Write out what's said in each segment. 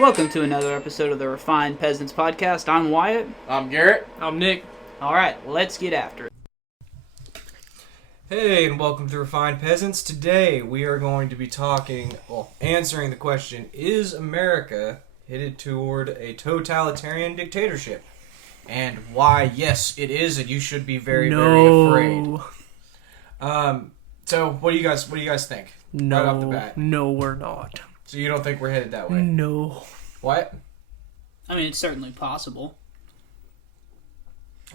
Welcome to another episode of the Refined Peasants podcast. I'm Wyatt. I'm Garrett. I'm Nick. Alright, let's get after it. Hey, and welcome to Refined Peasants. Today we are going to be answering the question, is America headed toward a totalitarian dictatorship? And why, yes, it is, and you should be very afraid. So what do you guys think? No, right off the bat. No, we're not. So you don't think we're headed that way? No. What? I mean, it's certainly possible.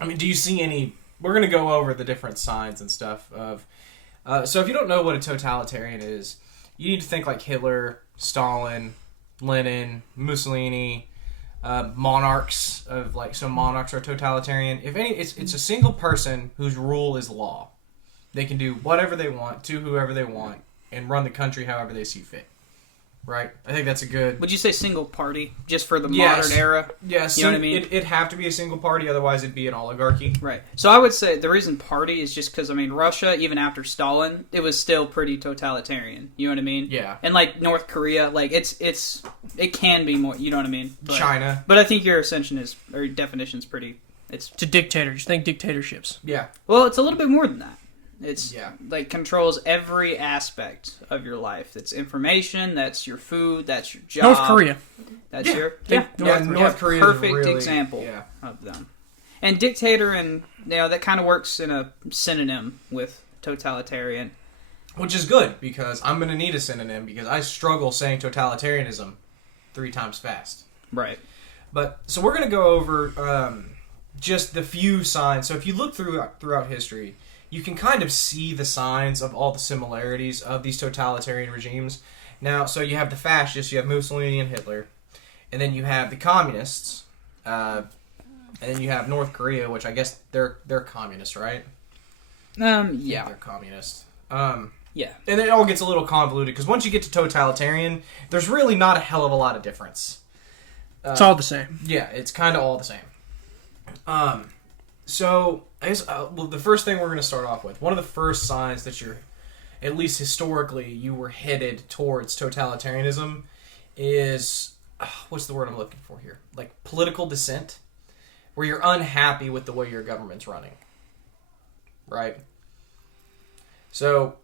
I mean, do you see any... We're going to go over the different signs and stuff of... so if you don't know what a totalitarian is, you need to think like Hitler, Stalin, Lenin, Mussolini, monarchs of like... So monarchs are totalitarian. If any, it's a single person whose rule is law. They can do whatever they want to whoever they want and run the country however they see fit. Right? I think that's a good... Would you say single party, just for the modern era? Yes. You know what I mean? It'd have to be a single party, otherwise it'd be an oligarchy. Right. So I would say the reason party is just because, I mean, Russia, even after Stalin, it was still pretty totalitarian. You know what I mean? Yeah. And like North Korea, like it can be more, you know what I mean? But, China. But I think your definition is pretty... It's a dictator. Just think dictatorships. Yeah. Well, it's a little bit more than that. It's Yeah. like controls every aspect of your life. That's information. That's your food. That's your job. North Korea. That's Yeah. your North Korea is perfect really, example of them. And dictator, and that kind of works in a synonym with totalitarian, which is good because I'm going to need a synonym because I struggle saying totalitarianism 3 times fast. right? But so we're going to go over just the few signs. So if you look throughout history, you can kind of see the signs of all the similarities of these totalitarian regimes. Now, so you have the fascists, you have Mussolini and Hitler, and then you have the communists, and then you have North Korea, which I guess they're communist, right? Yeah. They're communist. Yeah. And it all gets a little convoluted because once you get to totalitarian, there's really not a hell of a lot of difference. It's all the same. Yeah, it's kind of all the same. So, I guess, the first thing we're going to start off with, one of the first signs that you're, at least historically, you were headed towards totalitarianism is, what's the word I'm looking for here? Like political dissent, where you're unhappy with the way your government's running. Right? So,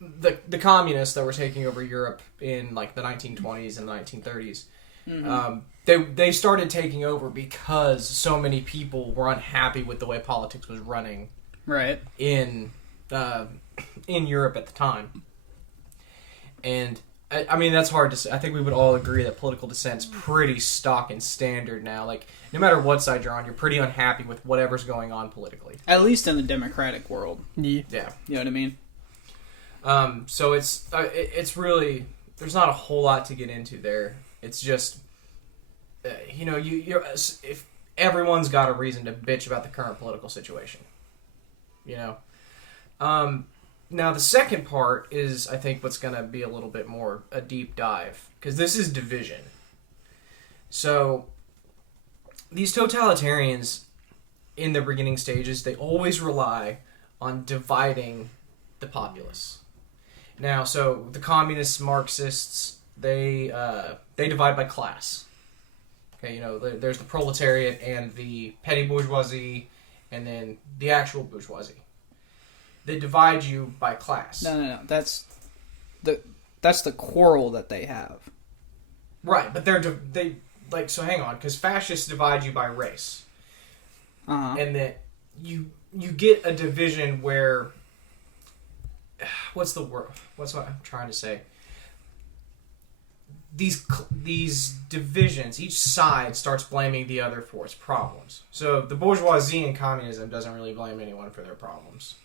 the communists that were taking over Europe in like the 1920s and the 1930s, they started taking over because so many people were unhappy with the way politics was running, Right. in Europe at the time. And I mean that's hard to say. I think we would all agree that political dissent's pretty stock and standard now. Like no matter what side you're on, you're pretty unhappy with whatever's going on politically. At least in the democratic world. Yeah. Yeah. You know what I mean? So it's really there's not a whole lot to get into there. It's just if everyone's got a reason to bitch about the current political situation, Now the second part is I think what's going to be a little bit more a deep dive because this is division. So these totalitarians in the beginning stages they always rely on dividing the populace. Now, so the communists, Marxists, they divide by class. Okay, there's the proletariat and the petty bourgeoisie, and then the actual bourgeoisie. They divide you by class. No. That's the quarrel that they have. Right, but so hang on, because fascists divide you by race, and then you get a division where. What's the word? What's what I'm trying to say? These divisions, each side starts blaming the other for its problems. So the bourgeoisie in communism doesn't really blame anyone for their problems.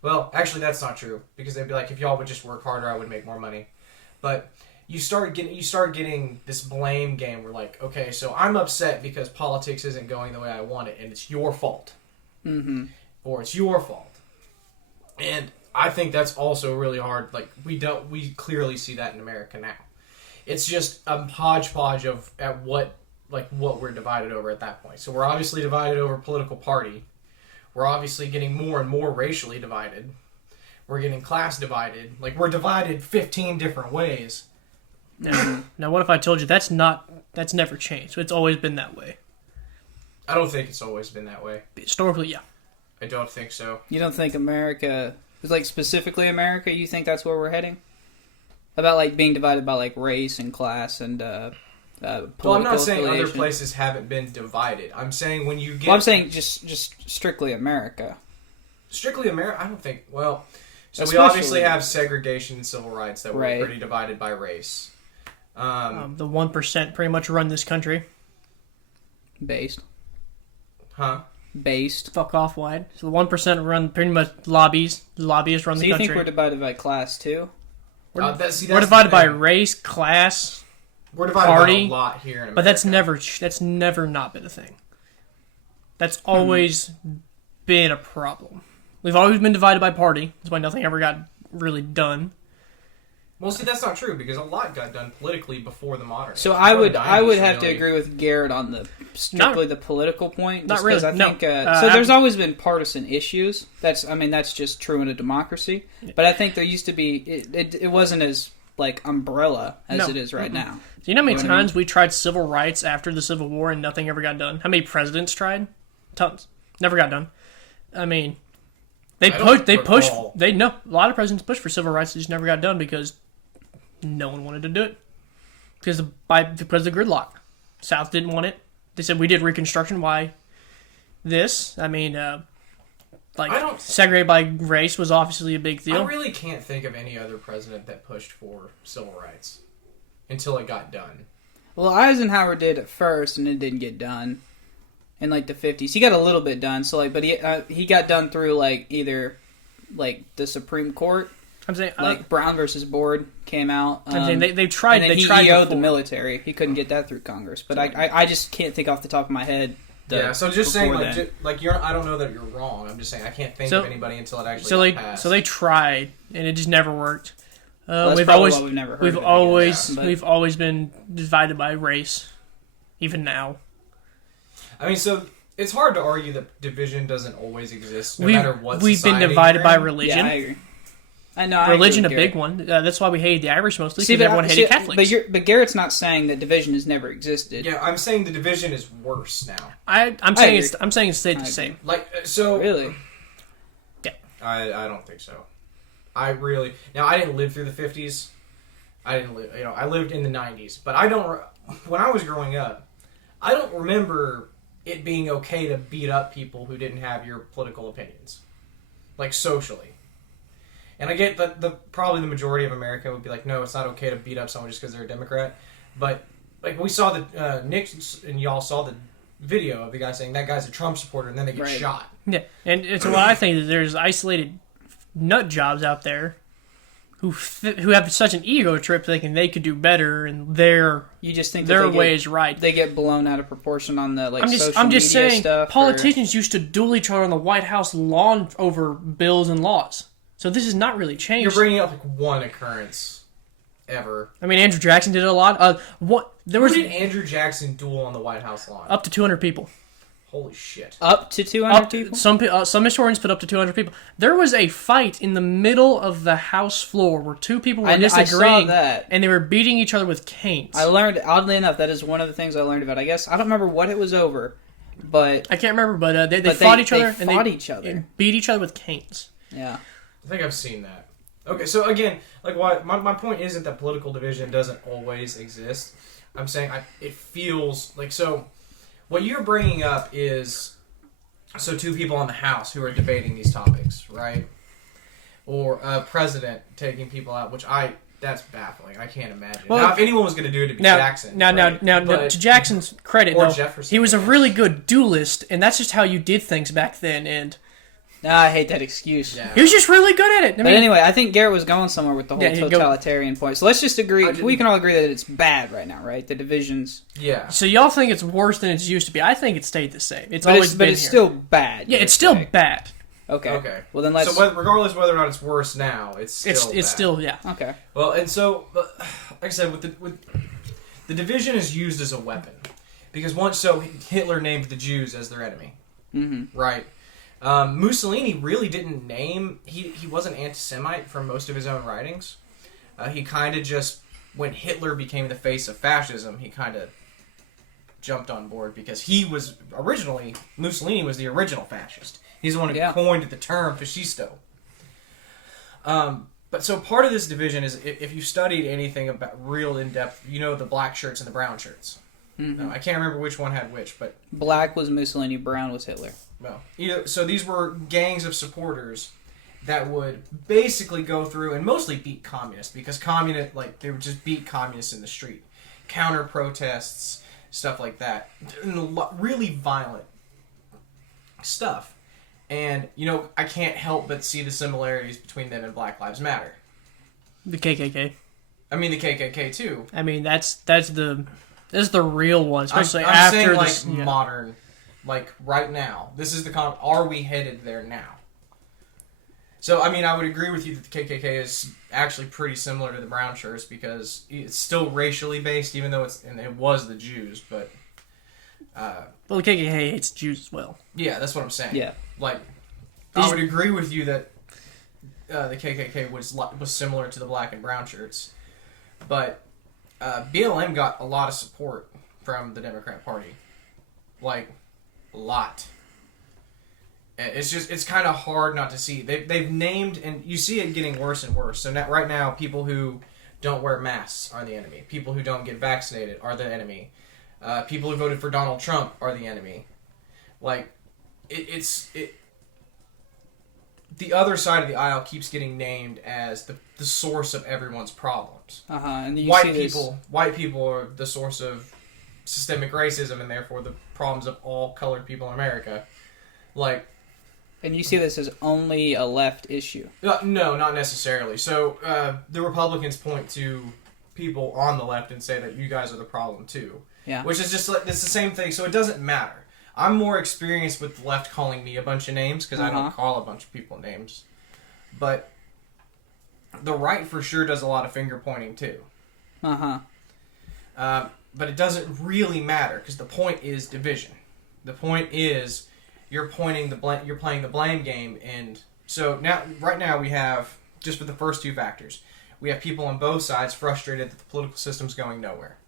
Well, actually that's not true because they'd be like, if y'all would just work harder, I would make more money. But you start getting this blame game where like, okay, so I'm upset because politics isn't going the way I want it, and it's your fault, or it's your fault, and I think that's also really hard. Like we clearly see that in America now. It's just a hodgepodge of what we're divided over at that point. So we're obviously divided over political party. We're obviously getting more and more racially divided. We're getting class divided. Like we're divided 15 different ways. Now, what if I told you that's never changed? It's always been that way. I don't think it's always been that way. Historically, yeah. I don't think so. You don't think America, like specifically America, you think that's where we're heading? About like being divided by like race and class and political Well, I'm not saying affiliation. other places haven't been divided. I'm saying when you get... Well, I'm saying just strictly America. Strictly America? I don't think... Well, so we Especially- obviously have segregation and civil rights that were Right. pretty divided by race. The 1% pretty much run this country. Based. Huh? Based. Fuck off, wide. So the 1% run pretty much lobbies. Lobbyists run So the you country. think we're divided by class too? We're That's divided the by thing. race, class, We're divided party, by a lot here in America. but that's never not been a thing. That's always been a problem. We've always been divided by party. That's why nothing ever got really done. Well, see, that's not true because a lot got done politically before the modern. So age. I Before the would 90s, have to really. agree with Garrett on the strictly the political point. Not Just 'cause really, I no. think I- there's always been partisan issues. That's just true in a democracy. But I think there used to be it wasn't as like umbrella as No. it is right now. Do you know how many You know what I times we tried civil rights after the Civil War and nothing ever got done? How many presidents tried? Tons. Never got done. I mean, a lot of presidents pushed for civil rights that just never got done because no one wanted to do it. Because of the gridlock. South didn't want it. They said we did Reconstruction. Why this? I mean, segregated by race was obviously a big deal. I really can't think of any other president that pushed for civil rights until it got done. Well, Eisenhower did at first, and it didn't get done in like the 50s. He got a little bit done, so like, but he got done through like either like the Supreme Court, I'm saying, like Brown versus Board came out. I'm saying they tried. And then They tried he owed the before. military. He couldn't get that through Congress. But I just can't think off the top of my head. So just saying, before like, then. I don't know that you're wrong. I'm just saying I can't think of anybody until it actually got passed. So they tried, and it just never worked. Well, that's we've probably always why we've never heard we've of it, always but- we've always been divided by race, even now. I mean, so it's hard to argue that division doesn't always exist, no We've matter what we've been society divided you're by in. religion. Yeah, I agree. I know. I Religion, a agree with big one. That's why we hated the Irish mostly, See, because but everyone hated Catholics. But Garrett's not saying that division has never existed. Yeah, I'm saying the division is worse now. I'm saying it stayed the same. Like, so... Really? Yeah. I don't think so. I didn't live through the 50s. I lived in the 90s. But when I was growing up, I don't remember it being okay to beat up people who didn't have your political opinions. Like, socially. And I get that probably the majority of America would be like, no, it's not okay to beat up someone just because they're a Democrat. But, like, we saw Nick and y'all saw the video of the guy saying that guy's a Trump supporter, and then they get shot. Yeah, and so what I think is there's isolated nut jobs out there who have such an ego trip thinking they could do better, and You just think their that way is right. They get blown out of proportion on the I'm social just media saying, stuff. politicians used to duel each other on the White House lawn over bills and laws. So this has not really changed. You're bringing up like one occurrence ever. I mean, Andrew Jackson did it a lot. Who did Andrew Jackson duel on the White House lawn? Up to 200 people. Holy shit! Up to 200 people. Some historians put up to 200 people. There was a fight in the middle of the House floor where two people were I disagreeing, saw that. and they were beating each other with canes. I learned, oddly enough, that is one of the things I learned about. I guess I don't remember what it was over, but I can't remember, but they fought each other. They fought each other. And beat each other with canes. Yeah. I think I've seen that. Okay, so again, like, why my point isn't that political division doesn't always exist. I'm saying it feels like so. What you're bringing up is two people in the House who are debating these topics, right? Or a president taking people out, that's baffling. I can't imagine. Well, now, if anyone was going to do it, it'd be Jackson. Now, But- to Jackson's credit, or though, Jefferson, he was a I guess. really good duelist, and that's just how you did things back then. And I hate that excuse. Yeah. he was just really good at it. I But mean, anyway, I think Garrett was going somewhere with the whole Yeah, he'd go- totalitarian point. So let's just agree. I didn't- We can all agree that it's bad right now, right? The divisions. Yeah. so y'all think it's worse than it's used to be? I think it stayed the same. It's But always it's, been but it's here. still bad. Yeah, you it's would still say. bad. Okay. Okay. Well, then let's. So regardless whether or not it's worse now, it's still It's bad. still yeah. Okay. Well, and so, like I said, with the division is used as a weapon because Hitler named the Jews as their enemy, right? Mussolini really didn't name he wasn't anti-Semite from most of his own writings. He kind of just when Hitler became the face of fascism, he kind of jumped on board because he was originally, Mussolini was the original fascist. He's the one who coined the term fascisto. But so part of this division is, if you studied anything about real in depth, you know the black shirts and the brown shirts. Mm-hmm. I can't remember which one had which, but black was Mussolini, brown was Hitler. Well, so these were gangs of supporters that would basically go through and mostly beat communists, because they would just beat communists in the street, counter protests, stuff like that, and really violent stuff. And, I can't help but see the similarities between them and Black Lives Matter. The KKK. I mean, the KKK, too. I mean, that's the real one, especially I'm after saying, modern, right now. This is are we headed there now? So, I mean, I would agree with you that the KKK is actually pretty similar to the brown shirts, because it's still racially based, even though it was the Jews, but... well, the KKK hates Jews as well. Yeah, that's what I'm saying. Yeah. I would agree with you that the KKK was similar to the black and brown shirts, but BLM got a lot of support from the Democrat Party. A lot. It's kind of hard not to see. They've named, and you see it getting worse and worse. So right now, people who don't wear masks are the enemy. People who don't get vaccinated are the enemy. People who voted for Donald Trump are the enemy. The other side of the aisle keeps getting named as the source of everyone's problems. And white people are the source of systemic racism, and therefore the problems of all colored people in America. And you see this as only a left issue. No, not necessarily. So the Republicans point to people on the left and say that you guys are the problem too. Yeah. Which is just it's the same thing. So it doesn't matter. I'm more experienced with the left calling me a bunch of names, because I don't call a bunch of people names. But the right for sure does a lot of finger pointing too. But it doesn't really matter, because the point is division. The point is you're playing the blame game, and so right now we have, just for the first two factors, we have people on both sides frustrated that the political system's going nowhere.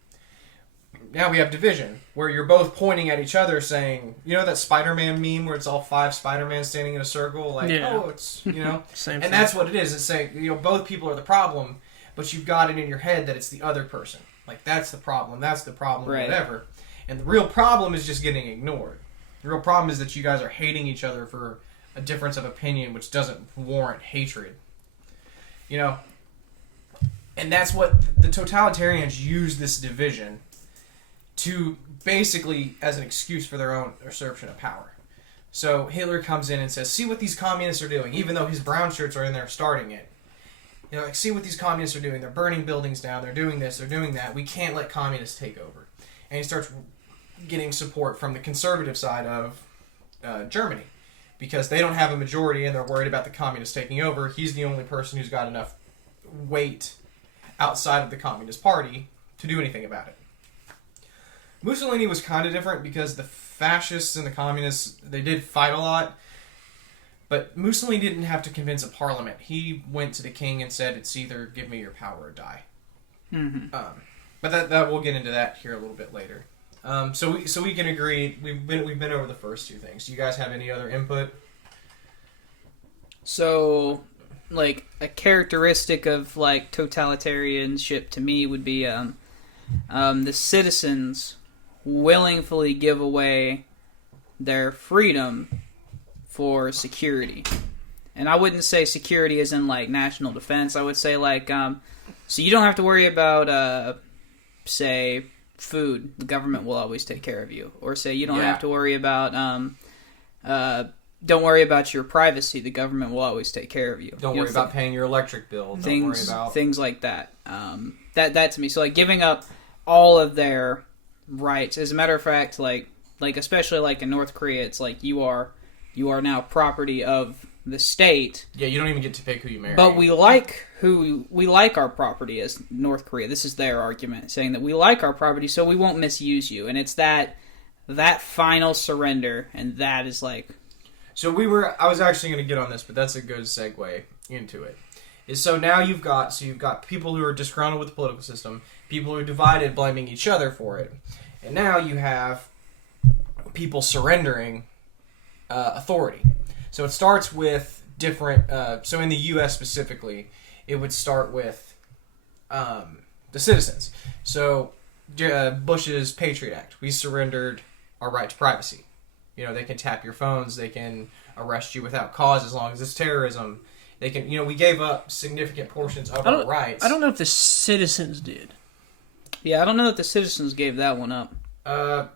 Now we have division, where you're both pointing at each other saying, that Spider-Man meme where it's all 5 Spider-Man standing in a circle? It's, Same and thing. that's what it is. It's saying, both people are the problem, but you've got it in your head that it's the other person. That's the problem, right. Whatever. And the real problem is just getting ignored. The real problem is that you guys are hating each other for a difference of opinion, which doesn't warrant hatred. And that's what the totalitarians use this division to basically as an excuse for their own usurpation of power. So Hitler comes in and says, see what these communists are doing, even though his brown shirts are in there starting it. See what these communists are doing. They're burning buildings down. They're doing this. They're doing that. We can't let communists take over. And he starts getting support from the conservative side of Germany, because they don't have a majority and they're worried about the communists taking over. He's the only person who's got enough weight outside of the Communist Party to do anything about it. Mussolini was kind of different, because the fascists and the communists, they did fight a lot, but Mussolini didn't have to convince a parliament. He went to the king and said, it's either give me your power or die. Mm-hmm. But that we'll get into that here a little bit later. So we can agree, we've been over the first two things. Do you guys have any other input? So, a characteristic of totalitarianship to me would be the citizens willingly give away their freedom for security. And I wouldn't say security as in national defense. I would say so you don't have to worry about say food. The government will always take care of you. Or say you don't have to worry about don't worry about your privacy. The government will always take care of you. Don't worry about paying your electric bill. Don't worry about things like that. That to me. So giving up all of their rights. As a matter of fact, especially in North Korea, it's you are now property of the state. Yeah, you don't even get to pick who you marry. But we like our property as North Korea. This is their argument, saying that we like our property, so we won't misuse you. And it's that final surrender, and that is So I was actually going to get on this, but that's a good segue into it. is so now you've got people who are disgruntled with the political system, people who are divided blaming each other for it, and now you have people surrendering authority. So it starts with different. So in the U.S. specifically, it would start with the citizens. So Bush's Patriot Act, we surrendered our right to privacy. You know, they can tap your phones, they can arrest you without cause as long as it's terrorism. They can, we gave up significant portions of our rights. I don't know if the citizens did. Yeah, I don't know if the citizens gave that one up. So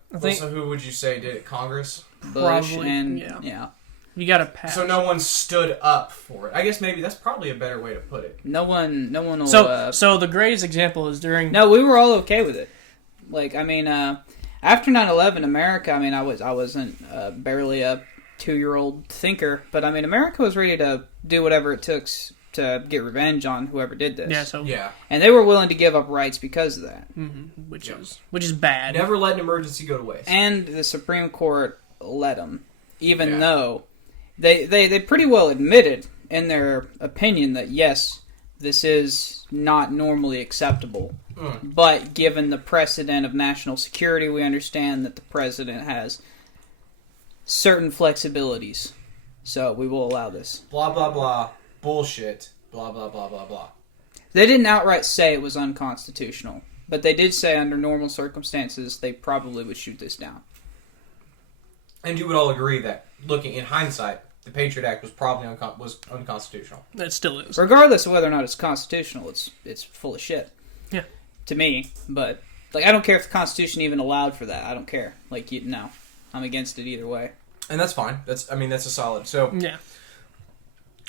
who would you say did it? Congress? Bush Probably, and yeah. You got to pass. So no one stood up for it. I guess maybe that's probably a better way to put it. No one will. So the greatest example is during. No, we were all okay with it. Like, I mean, after 9/11, America. I mean, I wasn't barely a 2-year-old thinker, but I mean, America was ready to do whatever it took to get revenge on whoever did this. Yeah. And they were willing to give up rights because of that. Mm-hmm. Which is bad. Never let an emergency go to waste. And the Supreme Court let them, even though they pretty well admitted in their opinion that yes, this is not normally acceptable. But given the precedent of national security, we understand that the president has certain flexibilities. So we will allow this. Blah, blah, blah. Bullshit. Blah, blah, blah, blah, blah. They didn't outright say it was unconstitutional. But they did say under normal circumstances, they probably would shoot this down. And you would all agree that, looking in hindsight, the Patriot Act was probably unconstitutional. It still is. Regardless of whether or not it's constitutional, it's full of shit. Yeah. To me. But, like, I don't care if the Constitution even allowed for that. I don't care. Like, no. I'm against it either way. And that's fine. That's a solid. So, yeah.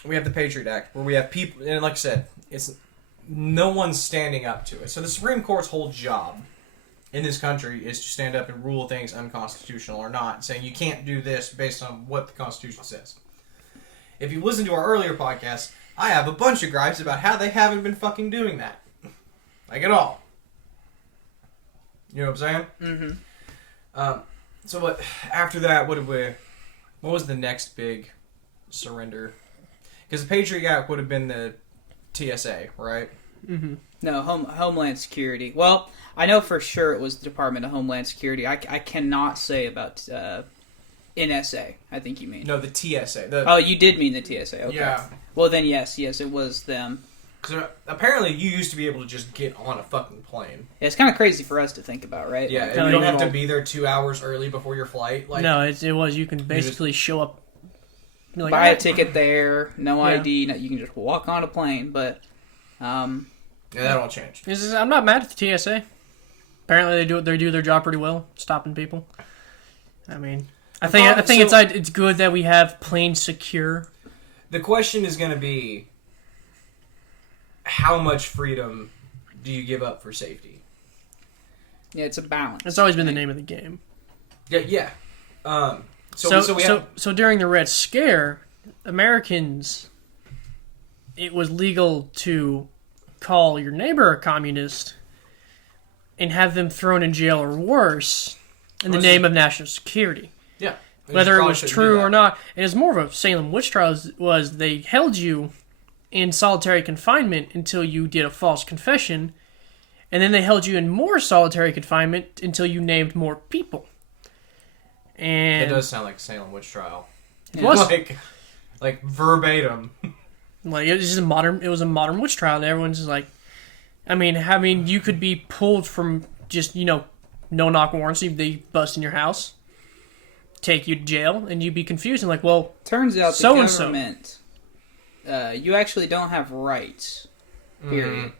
We have the Patriot Act, where we have people, and like I said, it's no one's standing up to it. So the Supreme Court's whole job in this country is to stand up and rule things unconstitutional or not, saying you can't do this based on what the Constitution says. If you listen to our earlier podcast, I have a bunch of gripes about how they haven't been fucking doing that. Like, at all. You know what I'm saying? Mm-hmm. So what, after that, what was the next big surrender? Because the Patriot Act would have been the TSA, right? Mm-hmm. No, Homeland Security. Well, I know for sure it was the Department of Homeland Security. I cannot say about NSA, I think you mean. No, the TSA. Oh, you did mean the TSA. Okay. Yeah. Well, then yes, it was them. Because apparently you used to be able to just get on a fucking plane. Yeah, it's kind of crazy for us to think about, right? Yeah, Like, and you don't have to be there 2 hours early before your flight. Like, no, it was. You can basically show up. Like, buy a ticket there, no ID. No, you can just walk on a plane, but... yeah, that all changed. I'm not mad at the TSA. Apparently they do their job pretty well, stopping people. I mean, I think it's good that we have planes secure. The question is going to be, how much freedom do you give up for safety? Yeah, it's a balance. It's always been the name of the game. Yeah. So during the Red Scare, Americans, it was legal to call your neighbor a communist and have them thrown in jail or worse in the name of national security. Yeah. Whether it was true or not. And it's more of a Salem witch trial was they held you in solitary confinement until you did a false confession, and then they held you in more solitary confinement until you named more people. And it does sound like Salem witch trial. It was like verbatim. Like it was just it was a modern witch trial, and everyone's just like, I mean, you could be pulled from just no knock warrants. They bust in your house, take you to jail, and you'd be confused and like, well, turns out the government, you actually don't have rights. Period.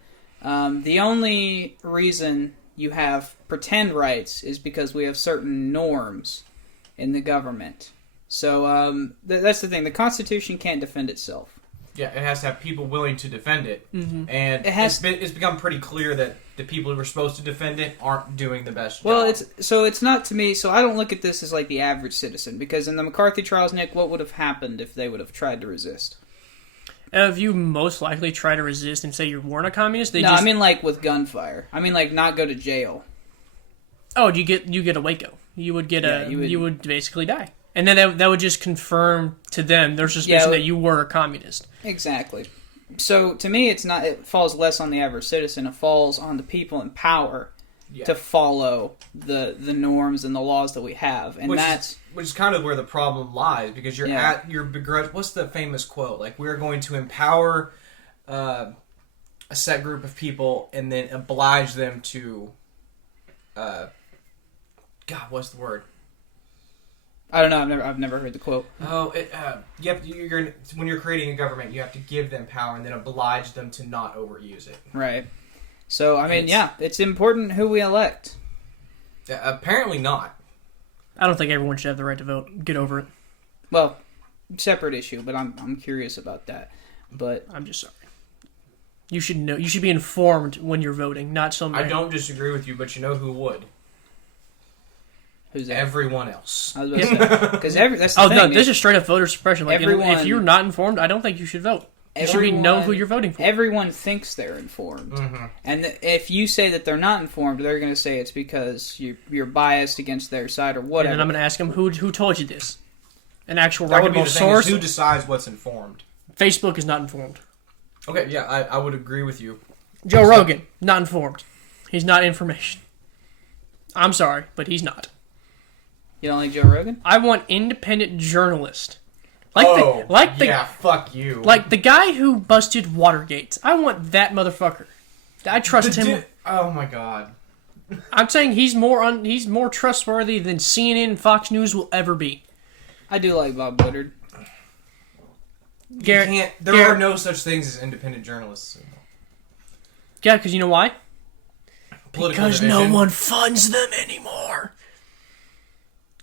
The only reason you have pretend rights is because we have certain norms in the government. So that's the thing. The Constitution can't defend itself. Yeah, it has to have people willing to defend it. Mm-hmm. And it's become pretty clear that the people who were supposed to defend it aren't doing the best job. Well, it's not to me, so I don't look at this as like the average citizen, because in the McCarthy trials, Nick, what would have happened if they would have tried to resist? If you most likely try to resist and say you weren't a communist, I mean like with gunfire. I mean like not go to jail. Oh, you get a Waco. You would get you would basically die. And then that would just confirm to them their suspicion that you were a communist. Exactly. So to me, it's not. It falls less on the average citizen. It falls on the people in power to follow the norms and the laws that we have, and which is kind of where the problem lies, because you're at your begrudge. What's the famous quote? Like, we're going to empower a set group of people and then oblige them to. God, what's the word? I don't know. I've never heard the quote. Oh, when you're creating a government, you have to give them power and then oblige them to not overuse it. Right. So I mean, it's important who we elect. Apparently not. I don't think everyone should have the right to vote. Get over it. Well, separate issue, but I'm curious about that. But I'm just sorry. You should know. You should be informed when you're voting, not some. I don't disagree with you, but you know who would? Who's that? Everyone else. I was about to say, because that's the thing. No, this is straight up voter suppression. Like, if you're not informed, I don't think you should vote. You should know who you're voting for. Everyone thinks they're informed, and if you say that they're not informed, they're going to say it's because you're biased against their side or whatever. And then I'm going to ask them who told you this. An actual that reputable source. Who decides what's informed? Facebook is not informed. Okay, yeah, I would agree with you. Joe Rogan, not informed. He's not information. I'm sorry, but he's not. You don't like Joe Rogan? I want independent journalists. Fuck you. Like the guy who busted Watergate. I want that motherfucker. I trust him. Oh my god. I'm saying he's more trustworthy than CNN and Fox News will ever be. I do like Bob Woodward. There are no such things as independent journalists anymore. Yeah, because you know why? Because division. no one funds them anymore.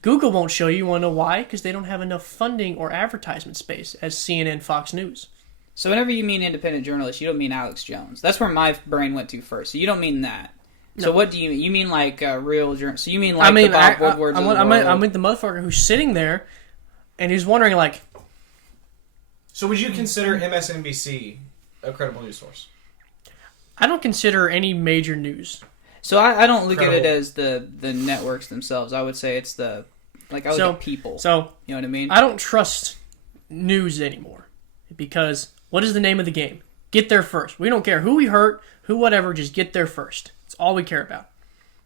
Google won't show you. You want to know why? Because they don't have enough funding or advertisement space as CNN, Fox News. So whenever you mean independent journalist, you don't mean Alex Jones. That's where my brain went to first. So you don't mean that. No. So what do you mean? You mean like real journalist? So you mean like the Bob Woodwards of the world? I mean the motherfucker who's sitting there and he's wondering like... So would you consider MSNBC a credible news source? I don't consider any major news. So I don't look at it as the networks themselves. I would say it's the... Like, I look at people. So, you know what I mean? I don't trust news anymore. Because what is the name of the game? Get there first. We don't care who we hurt, who whatever, just get there first. That's all we care about.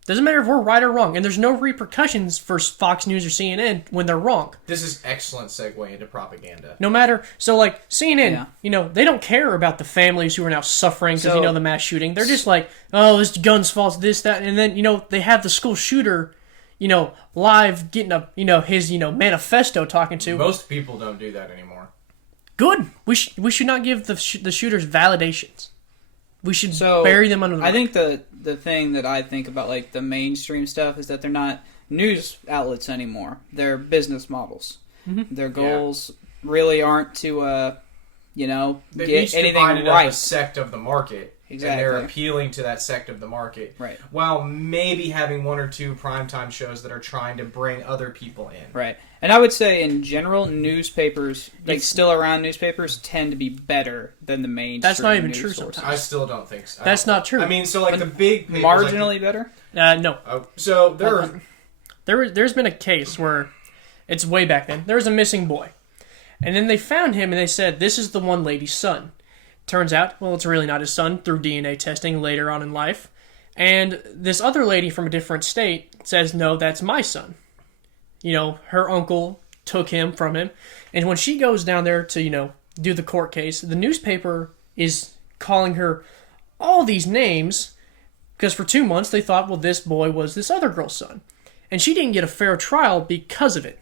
Doesn't matter if we're right or wrong. And there's no repercussions for Fox News or CNN when they're wrong. This is excellent segue into propaganda. No matter... So, like, CNN, they don't care about the families who are now suffering because, the mass shooting. They're just like, oh, this gun's false, this, that. And then, they have the school shooter, live getting his, manifesto talking to... Most people don't do that anymore. Good. We should not give the shooters validations. We should bury them under the rug. I think the thing that I think about, like, the mainstream stuff is that they're not news outlets anymore. They're business models. Mm-hmm. Their goals really aren't to, get anything right. A sect of the market. Exactly. And they're appealing to that sect of the market. Right. While maybe having one or two primetime shows that are trying to bring other people in. Right. And I would say, in general, newspapers, still around newspapers, tend to be better than the mainstream. That's not even true sources. sometimes. I still don't think so. That's not true. I mean, so, like, the big papers... Marginally better? No. So, There's been a case where, it's way back then, there was a missing boy. And then they found him and they said, this is the one lady's son. Turns out, well, it's really not his son through DNA testing later on in life. And this other lady from a different state says, no, that's my son. Her uncle took him from him. And when she goes down there to, do the court case, the newspaper is calling her all these names because for 2 months they thought, well, this boy was this other girl's son. And she didn't get a fair trial because of it.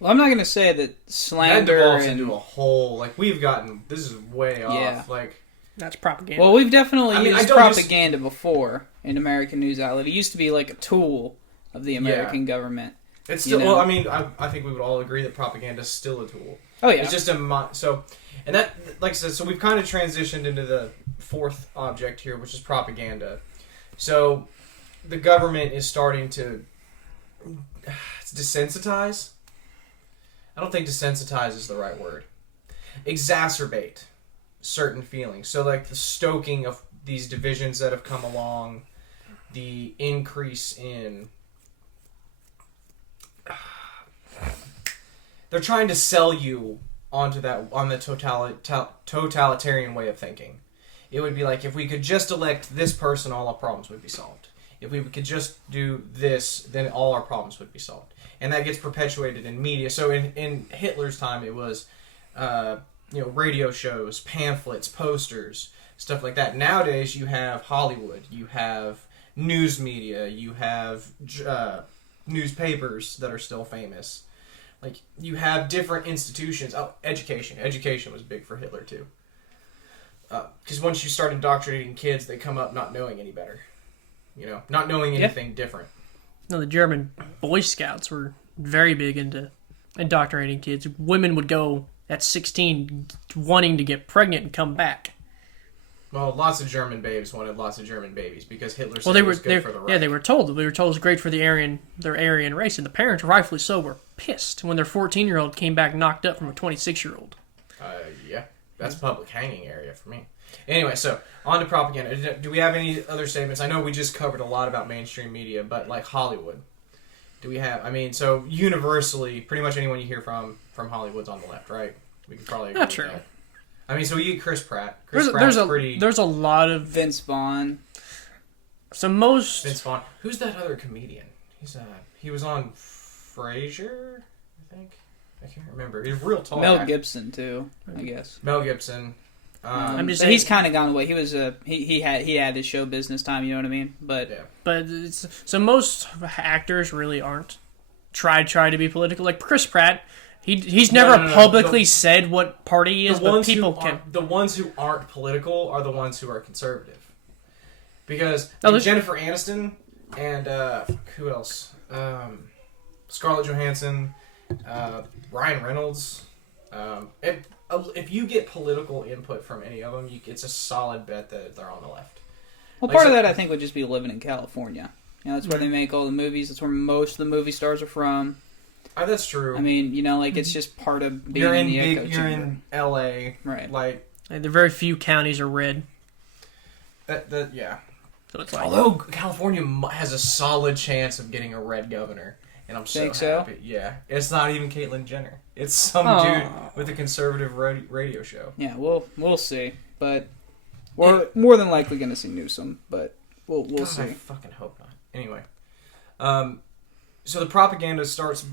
Well, I'm not going to say that slander that devolves into a whole... Like, we've gotten... This is way off. Like, that's propaganda. Well, we've definitely used propaganda before in American news outlet. It used to be like a tool of the American government. It's still... Well, I mean, I think we would all agree that propaganda is still a tool. Oh, yeah. It's just a... So, and that... Like I said, so we've kind of transitioned into the fourth object here, which is propaganda. So, the government is starting to... desensitize? I don't think desensitize is the right word. Exacerbate certain feelings. So, like, the stoking of these divisions that have come along, the increase in... They're trying to sell you onto that on the totalitarian way of thinking. It would be like, if we could just elect this person, all our problems would be solved. If we could just do this, then all our problems would be solved. And that gets perpetuated in media. So in Hitler's time, it was radio shows, pamphlets, posters, stuff like that. Nowadays, you have Hollywood, you have news media, you have newspapers that are still famous. Like, you have different institutions. Oh, education. Education was big for Hitler, too. Because once you start indoctrinating kids, they come up not knowing any better. Not knowing anything different. No, the German Boy Scouts were very big into indoctrinating kids. Women would go at 16 wanting to get pregnant and come back. Well, lots of German babes wanted lots of German babies because Hitler said it was good for the Reich. Yeah, they were told it was great for their Aryan race, and the parents, rightfully so, were pissed when their 14-year-old came back knocked up from a 26-year-old. Yeah, that's public hanging area for me. Anyway, so on to propaganda. Do we have any other statements? I know we just covered a lot about mainstream media, but like Hollywood, do we have? I mean, so universally, pretty much anyone you hear from Hollywood's on the left, right? We could probably agree not with true. that. I mean, so we get Chris Pratt. There's a lot of Vince Vaughn. Vince Vaughn. Who's that other comedian? He was on Frasier, I think. I can't remember. He's real tall. Mel Gibson too, I guess. Mel Gibson. I'm just saying, he's kind of gone away. He was he had his show business time. You know what I mean? But yeah. But so most actors really aren't try to be political. Like Chris Pratt, he's never publicly said what party he is, but people can. The ones who aren't political are the ones who are conservative. Because Jennifer Aniston and who else? Scarlett Johansson, Ryan Reynolds. If you get political input from any of them, it's a solid bet that they're on the left. Well, part of that, I think, would just be living in California. That's where they make all the movies. That's where most of the movie stars are from. That's true. I mean, it's just part of being in the echo chamber. You're in L.A. Right. Like, there are very few counties are red. Yeah. So it's like, although California has a solid chance of getting a red governor. And I'm so happy. Yeah. It's not even Caitlyn Jenner. It's some dude with a conservative radio show. Yeah, we'll see. But we're more than likely going to see Newsom. But we'll see. I fucking hope not. Anyway. So the propaganda starts,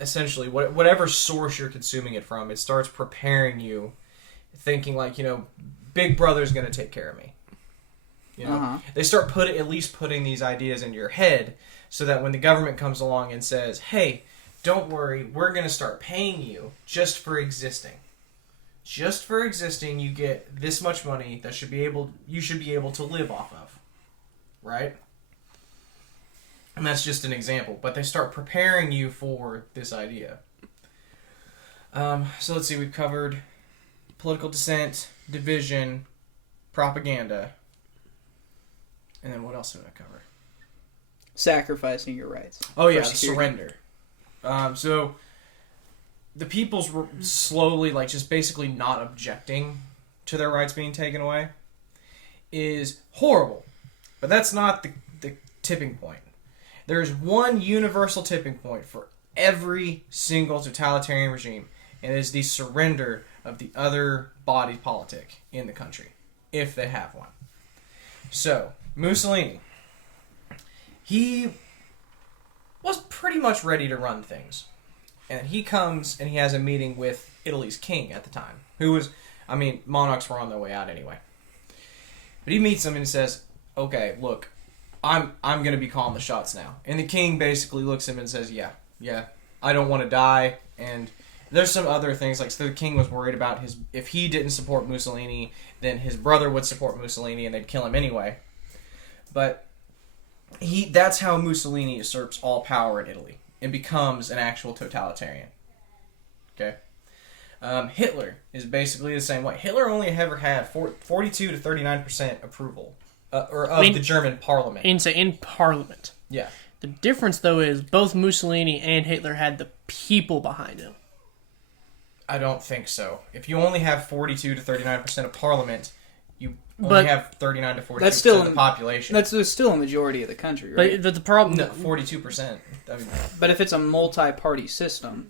essentially, whatever source you're consuming it from, it starts preparing you, thinking like, Big Brother's going to take care of me. They start at least putting these ideas into your head, so that when the government comes along and says, hey, don't worry, we're going to start paying you just for existing. Just for existing, you get this much money that you should be able to live off of. Right? And that's just an example. But they start preparing you for this idea. So let's see, we've covered political dissent, division, propaganda. And then what else did I cover? Sacrificing your rights. Oh yeah, surrender. So the people's slowly, just basically not objecting to their rights being taken away is horrible. But that's not the tipping point. There's one universal tipping point for every single totalitarian regime, and it is the surrender of the other body politic in the country, if they have one. So, Mussolini, he was pretty much ready to run things. And he comes and he has a meeting with Italy's king at the time, who was, monarchs were on their way out anyway. But he meets him and says, okay, look, I'm going to be calling the shots now. And the king basically looks at him and says, yeah, I don't want to die. And there's some other things, so the king was worried about if he didn't support Mussolini, then his brother would support Mussolini and they'd kill him anyway. But that's how Mussolini usurps all power in Italy and becomes an actual totalitarian. Okay? Hitler is basically the same way. Hitler only ever had 42 to 39% approval the German parliament. In parliament. Yeah. The difference, though, is both Mussolini and Hitler had the people behind him. I don't think so. If you only have 42 to 39% of parliament, you only have 39 to 42% of the population. That's still a majority of the country, right? But the problem... No, 42%. But if it's a multi-party system...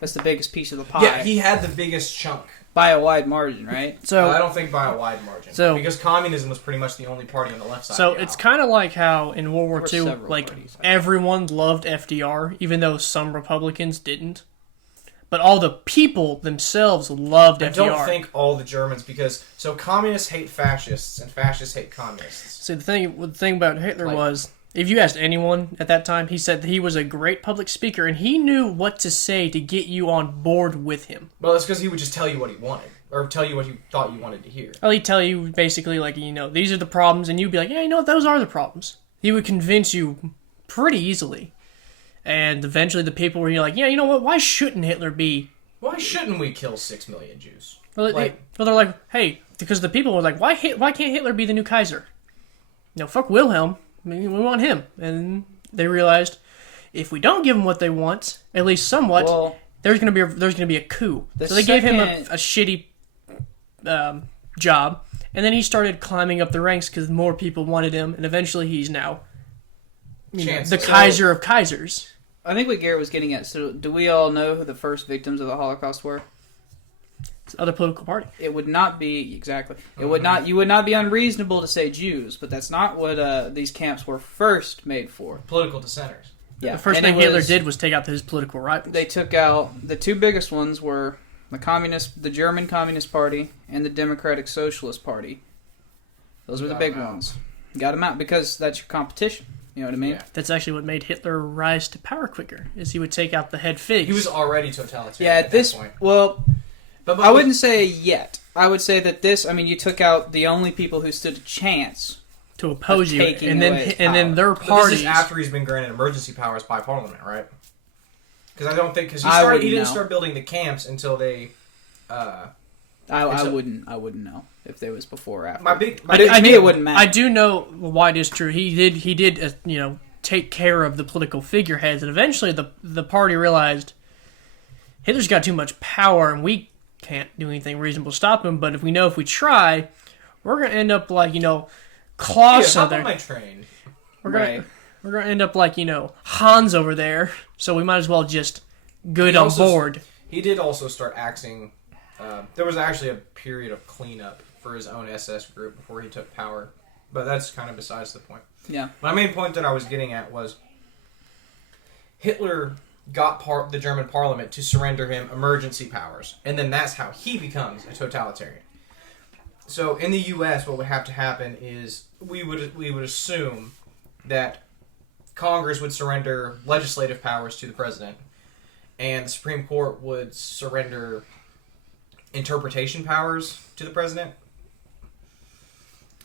That's the biggest piece of the pie. Yeah, he had the biggest chunk. By a wide margin, right? So I don't think by a wide margin. Because communism was pretty much the only party on the left side. So of the it's aisle. kind of like how in World War II, like parties. everyone loved FDR, even though some Republicans didn't. But all the people themselves loved FDR. I don't think all the Germans, because communists hate fascists and fascists hate communists. See, the thing about Hitler was, if you asked anyone at that time, he said that he was a great public speaker and he knew what to say to get you on board with him. Well, that's because he would just tell you what he wanted, or tell you what he thought you wanted to hear. Well, he'd tell you basically like, these are the problems, and you'd be like, yeah, those are the problems. He would convince you pretty easily. And eventually the people were like, yeah, you know what, why shouldn't Hitler be... Why shouldn't we kill 6 million Jews? Well, they're like, hey, because the people were like, why can't Hitler be the new Kaiser? Fuck Wilhelm. I mean, we want him. And they realized, if we don't give them what they want, at least somewhat, there's gonna be a coup. So they gave him a shitty job, and then he started climbing up the ranks because more people wanted him, and eventually he's now the Kaiser of Kaisers. I think what Garrett was getting at. So, do we all know who the first victims of the Holocaust were? It's other political party. It would not be exactly. It would not. You would not be unreasonable to say Jews, but that's not what these camps were first made for. Political dissenters. Yeah. The first thing Hitler did was take out his political rivals. They took out the two biggest ones were the German Communist Party, and the Democratic Socialist Party. Those were the big ones. Got them out because that's your competition. You know what I mean? Yeah. That's actually what made Hitler rise to power quicker, is he would take out the head figs. He was already totalitarian at this that point. Well, but I wouldn't say yet. I would say that you took out the only people who stood a chance to oppose you, and then their But parties. this is after he's been granted emergency powers by Parliament, right? Because he didn't start building the camps until they. I wouldn't know if there was before or after. I knew it wouldn't matter. I do know why it is true. He did take care of the political figureheads, and eventually the party realized Hitler's got too much power, and we can't do anything reasonable to stop him. But if we try, we're gonna end up like Klaus hop there. on my train. We're gonna end up like Hans over there. So we might as well just get on board. He did also start axing. There was actually a period of cleanup for his own SS group before he took power, but that's kind of besides the point. Yeah. My main point that I was getting at was Hitler got the German Parliament to surrender him emergency powers, and then that's how he becomes a totalitarian. So in the U.S., what would have to happen is we would assume that Congress would surrender legislative powers to the president, and the Supreme Court would surrender interpretation powers to the president.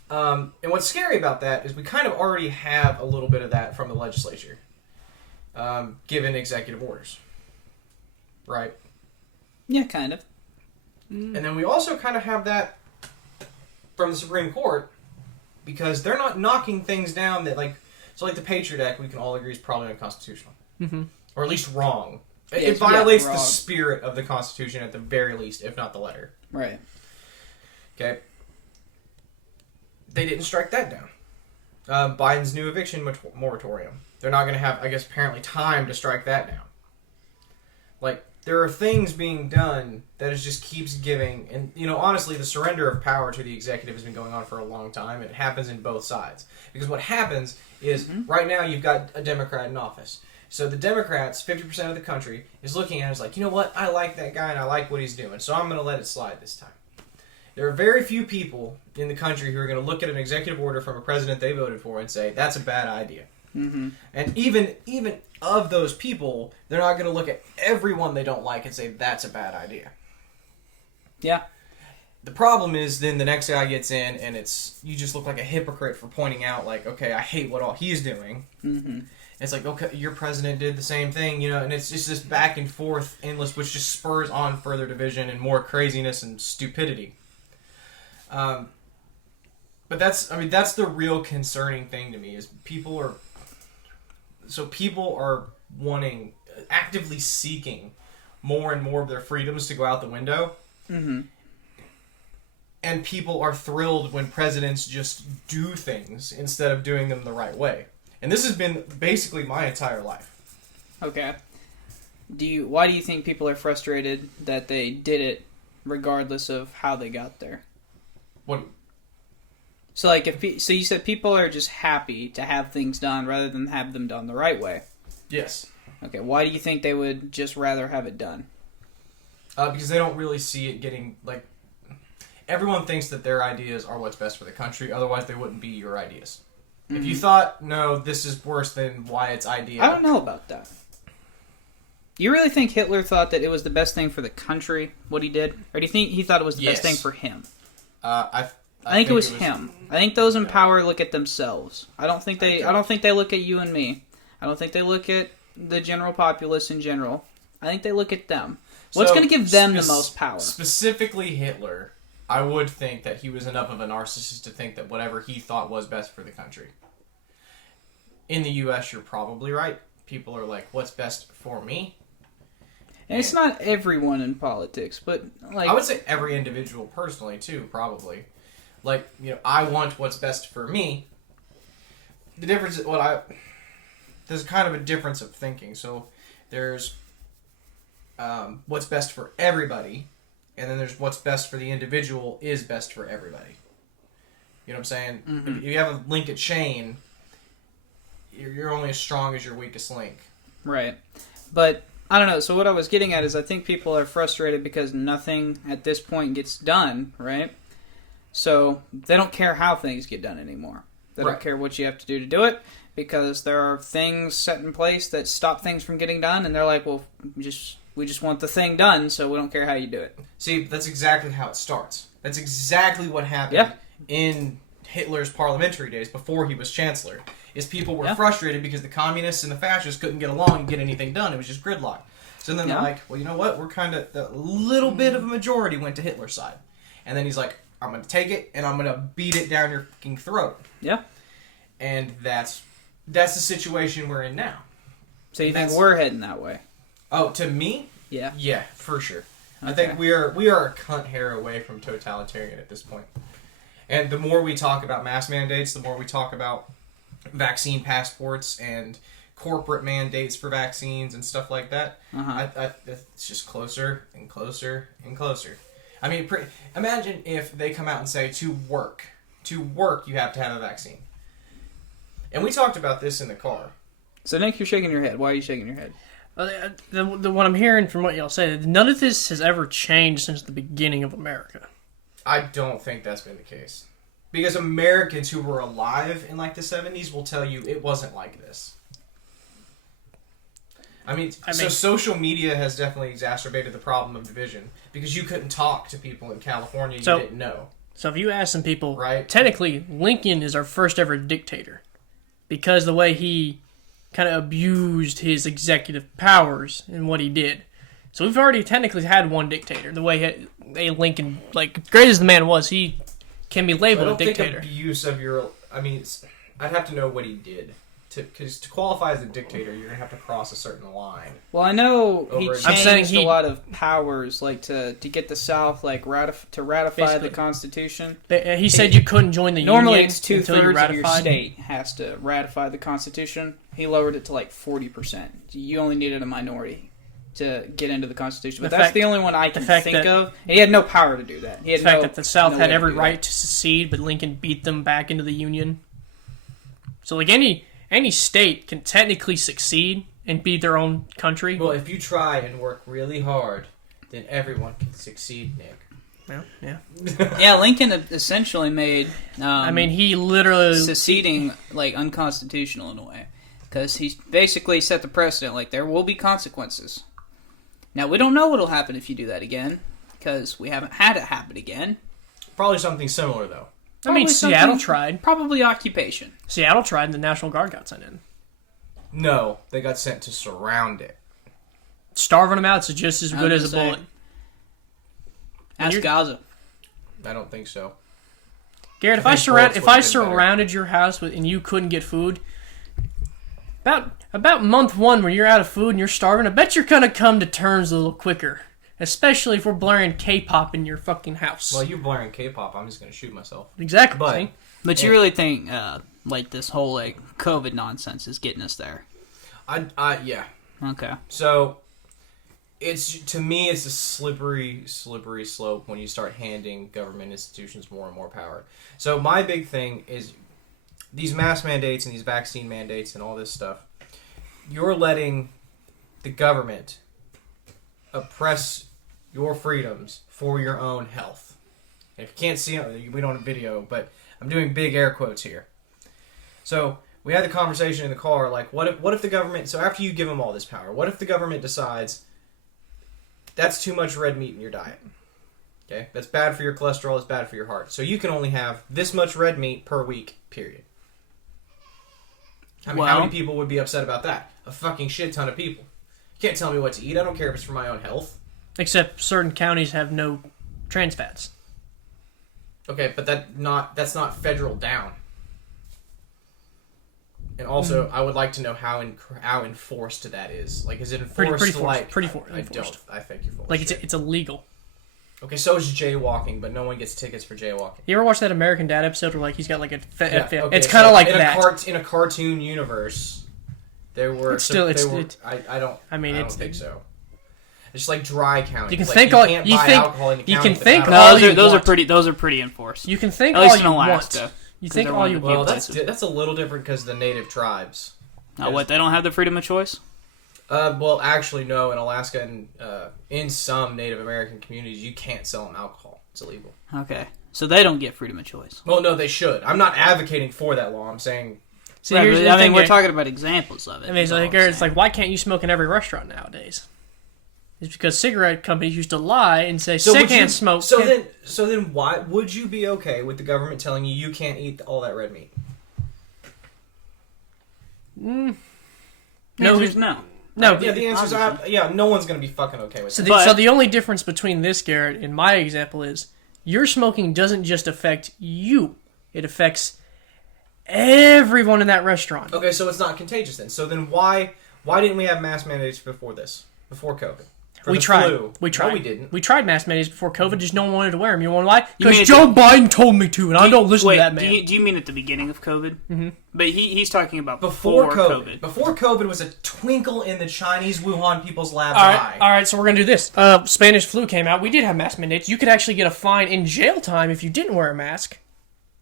And what's scary about that is we kind of already have a little bit of that from the legislature, given executive orders, right? Yeah, kind of. And then we also kind of have that from the Supreme Court, because they're not knocking things down that like the Patriot Act, we can all agree is probably unconstitutional, or at least wrong. It violates the spirit of the Constitution at the very least, if not the letter. Right. Okay. They didn't strike that down. Biden's new eviction moratorium. They're not going to have, I guess, apparently time to strike that down. Like, there are things being done that it just keeps giving, and, honestly, the surrender of power to the executive has been going on for a long time, and it happens in both sides. Because what happens is, right now, you've got a Democrat in office. So the Democrats, 50% of the country, is looking at it as like, you know what, I like that guy and I like what he's doing, so I'm going to let it slide this time. There are very few people in the country who are going to look at an executive order from a president they voted for and say, that's a bad idea. Mm-hmm. And even of those people, they're not going to look at everyone they don't like and say, that's a bad idea. Yeah. The problem is then the next guy gets in and you just look like a hypocrite for pointing out, like, okay, I hate what all he's doing. Mm-hmm. It's like, okay, your president did the same thing, and it's just this back and forth endless, which just spurs on further division and more craziness and stupidity. But that's the real concerning thing to me is people are actively seeking more and more of their freedoms to go out the window. Mm-hmm. And people are thrilled when presidents just do things instead of doing them the right way. And this has been basically my entire life. Okay. why do you think people are frustrated that they did it regardless of how they got there? What? So like so you said people are just happy to have things done rather than have them done the right way. Yes. Okay, why do you think they would just rather have it done? Because they don't really see it getting, like... Everyone thinks that their ideas are what's best for the country, otherwise they wouldn't be your ideas. If you thought, no, this is worse than Wyatt's idea... I don't know about that. You really think Hitler thought that it was the best thing for the country, what he did? Or do you think he thought it was the best thing for him? I think it was him. I think those in power look at themselves. I don't think they look at you and me. I don't think they look at the general populace in general. I think they look at them. What's going to give them the most power? Specifically Hitler, I would think that he was enough of a narcissist to think that whatever he thought was best for the country. In the U.S., you're probably right. People are like, what's best for me? And it's not everyone in politics, but like... I would say every individual personally, too, probably. Like, I want what's best for me. The difference is there's kind of a difference of thinking. So there's what's best for everybody, and then there's what's best for the individual is best for everybody. You know what I'm saying? Mm-hmm. If you have a link at chain, you're only as strong as your weakest link. Right. But, I don't know. So what I was getting at is I think people are frustrated because nothing at this point gets done, right? So they don't care how things get done anymore. They don't care what you have to do it because there are things set in place that stop things from getting done, and they're like, well, we just want the thing done, so we don't care how you do it. See, that's exactly how it starts. That's exactly what happened in Hitler's parliamentary days before he was chancellor. Is people were frustrated because the communists and the fascists couldn't get along and get anything done. It was just gridlock. So then they're like, well, you know what? We're kind of... A little bit of a majority went to Hitler's side. And then he's like, I'm going to take it, and I'm going to beat it down your fucking throat. Yeah. And that's the situation we're in now. So you think we're heading that way? Oh, to me? Yeah. Yeah, for sure. Okay. I think we are a cunt hair away from totalitarian at this point. And the more we talk about mass mandates, the more we talk about vaccine passports and corporate mandates for vaccines and stuff like that, it's just closer and closer and closer. I mean, imagine if they come out and say, to work, you have to have a vaccine. And we talked about this in the car. So, Nick, you're shaking your head. Why are you shaking your head? What I'm hearing from what y'all say, none of this has ever changed since the beginning of America. I don't think that's been the case. Because Americans who were alive in, like, the 70s will tell you it wasn't like this. I mean, so social media has definitely exacerbated the problem of division. Because you couldn't talk to people in California you didn't know. So if you ask some people, right? Technically, Lincoln is our first ever dictator. Because the way he kind of abused his executive powers and what he did. So we've already technically had one dictator. The way Lincoln, like, great as the man was, he can be labeled a dictator. I don't think abuse of your... I mean, I'd have to know what he did. Because to qualify as a dictator, you're going to have to cross a certain line. Well, I know he changed a lot of powers, like to get the South, like to ratify the Constitution. He said you couldn't join the Union. Normally, it's 2/3 of your state has to ratify the Constitution. He lowered it to like 40%. You only needed a minority to get into the Constitution, but that's the only one I can think of. He had no power to do that. He had the fact that the South had every right to secede, but Lincoln beat them back into the Union. So, like any state can technically succeed and be their own country. Well, if you try and work really hard, then everyone can succeed, Nick. Yeah. Yeah, Lincoln essentially made... he literally... seceding, like, unconstitutional in a way. Because he basically set the precedent, like, there will be consequences. Now, we don't know what will happen if you do that again, because we haven't had it happen again. Probably something similar, though. Seattle tried. Probably occupation. Seattle tried, and the National Guard got sent in. No, they got sent to surround it. Starving them out is just as good as a bullet. Ask Gaza. I don't think so. Garrett, if I surrounded your house and you couldn't get food, about month one when you're out of food and you're starving, I bet you're gonna come to terms a little quicker. Especially if we're blaring K-pop in your fucking house. Well, you're blaring K-pop, I'm just going to shoot myself. Exactly. But you really think, like, this whole, like, COVID nonsense is getting us there? Yeah. Okay. So, to me, it's a slippery slope when you start handing government institutions more and more power. So my big thing is these mask mandates and these vaccine mandates and all this stuff. You're letting the government oppress your freedoms for your own health. And if you can't see it, we don't have video, but I'm doing big air quotes here. So we had the conversation in the car, like, what if the government, so after you give them all this power, what if the government decides that's too much red meat in your diet? Okay? That's bad for your cholesterol, it's bad for your heart. So you can only have this much red meat per week, period. How many people would be upset about that? A fucking shit ton of people. You can't tell me what to eat. I don't care if it's for my own health. Except certain counties have no trans fats. Okay, but that's not federal down. And also, I would like to know how enforced that is. Like, is it enforced pretty enforced. I think you're full. Like, it's illegal. Okay, so is jaywalking, but no one gets tickets for jaywalking. You ever watch that American Dad episode where, like, he's got, like, okay, it's kind of like that. In a cartoon universe, there were... I don't think so. It's like dry counting. You can like, think you all can't you buy think alcohol in the you county can think without all alcohol. you want. Those are pretty enforced. You can think At all least you in Alaska. want. You think all you Well, want. that's a little different because the native tribes. What, they don't have the freedom of choice? Well, actually, no. In Alaska and in some Native American communities, you can't sell them alcohol. It's illegal. Okay. So they don't get freedom of choice. Well, no, they should. I'm not advocating for that law. I'm saying... See, right, here's the I thing, mean, we're talking about examples of it. I mean, it's like, why can't you smoke in every restaurant nowadays? It's because cigarette companies used to lie and say, can't smoke. So then why would you be okay with the government telling you can't eat all that red meat? No. No. Yeah, the answer is no one's going to be fucking okay with so that. So the only difference between this, Garrett, and my example is your smoking doesn't just affect you. It affects everyone in that restaurant. Okay, so it's not contagious then. So then why didn't we have mask mandates before COVID? We tried. No, we didn't. We tried mask mandates before COVID, just no one wanted to wear them. You want to lie? Because Joe Biden told me to, and I don't listen to that man. Do you mean at the beginning of COVID? Mm-hmm. But he's talking about before COVID. Before COVID was a twinkle in the Chinese Wuhan people's lab's eye. All right, so we're going to do this. Spanish flu came out. We did have mask mandates. You could actually get a fine in jail time if you didn't wear a mask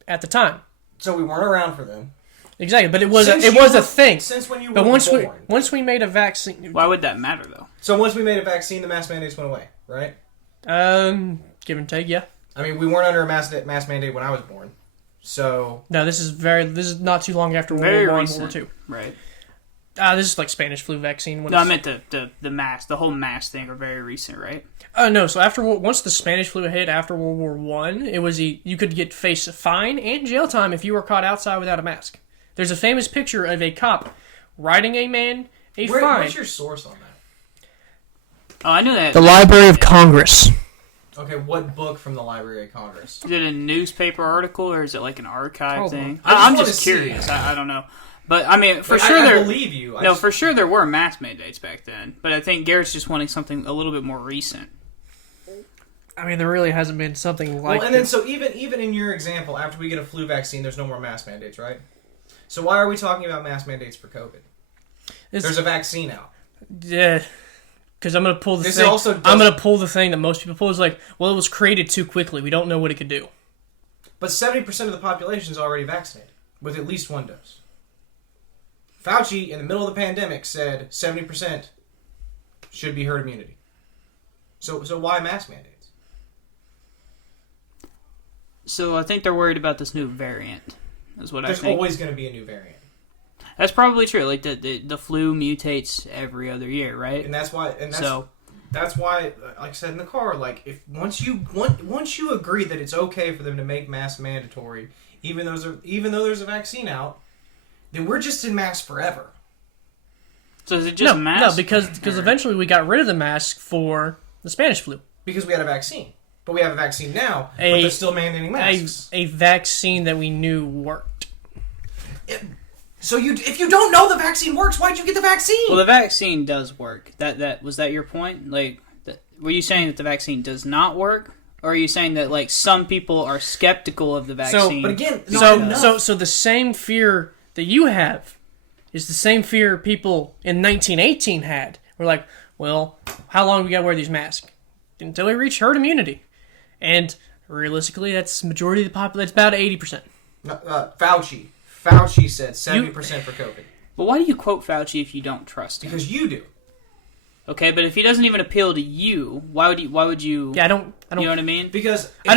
at the time. So we weren't around for them. Exactly, but it was a thing. Since when you were born. But once we made a vaccine... Why would that matter, though? So once we made a vaccine, the mask mandates went away, right? Give and take, yeah. I mean, we weren't under a mask mandate when I was born, so... No, this is not too long after World War I, World War II. Right. This is like Spanish flu vaccine. I meant the mask, the whole mask thing are very recent, right? No, so once the Spanish flu hit after World War I, it was you could face a fine and jail time if you were caught outside without a mask. There's a famous picture of a cop writing a man a fine. What's your source on that? Oh, I knew that. The Library of Congress. Okay, what book from the Library of Congress? Is it a newspaper article or is it like an archive thing? I'm just curious. I don't know. But, I mean, I believe you. For sure there were mask mandates back then. But I think Garrett's just wanting something a little bit more recent. I mean, there really hasn't been something like then so even in your example, after we get a flu vaccine, there's no more mask mandates, right? So why are we talking about mask mandates for COVID? There's a vaccine out. Yeah, because I'm going to pull the thing. I'm going to pull the thing that most people pull is like, well, it was created too quickly. We don't know what it could do. But 70% of the population is already vaccinated with at least one dose. Fauci, in the middle of the pandemic, said 70% should be herd immunity. So why mask mandates? So I think they're worried about this new variant. Is what I think. There's always going to be a new variant. That's probably true. Like the flu mutates every other year, right? And that's why. That's why, like I said in the car, like if once you agree that it's okay for them to make masks mandatory, even though there's a vaccine out, then we're just in masks forever. So is it just masks? No, because eventually we got rid of the mask for the Spanish flu. Because we had a vaccine. But we have a vaccine now, but they're still mandating masks. A vaccine that we knew worked. So if you don't know the vaccine works, why'd you get the vaccine? Well, the vaccine does work. Was that your point? Like, were you saying that the vaccine does not work? Or are you saying that, like, some people are skeptical of the vaccine? But again, so the same fear that you have is the same fear people in 1918 had. We're like, Well, how long do we got to wear these masks? Until we reach herd immunity. And realistically, that's majority of the population. That's about 80%. Fauci said 70% for COVID. But why do you quote Fauci if you don't trust him? Because you do. Okay, but if he doesn't even appeal to you, why would you? Yeah, I don't. You know what I mean? Because I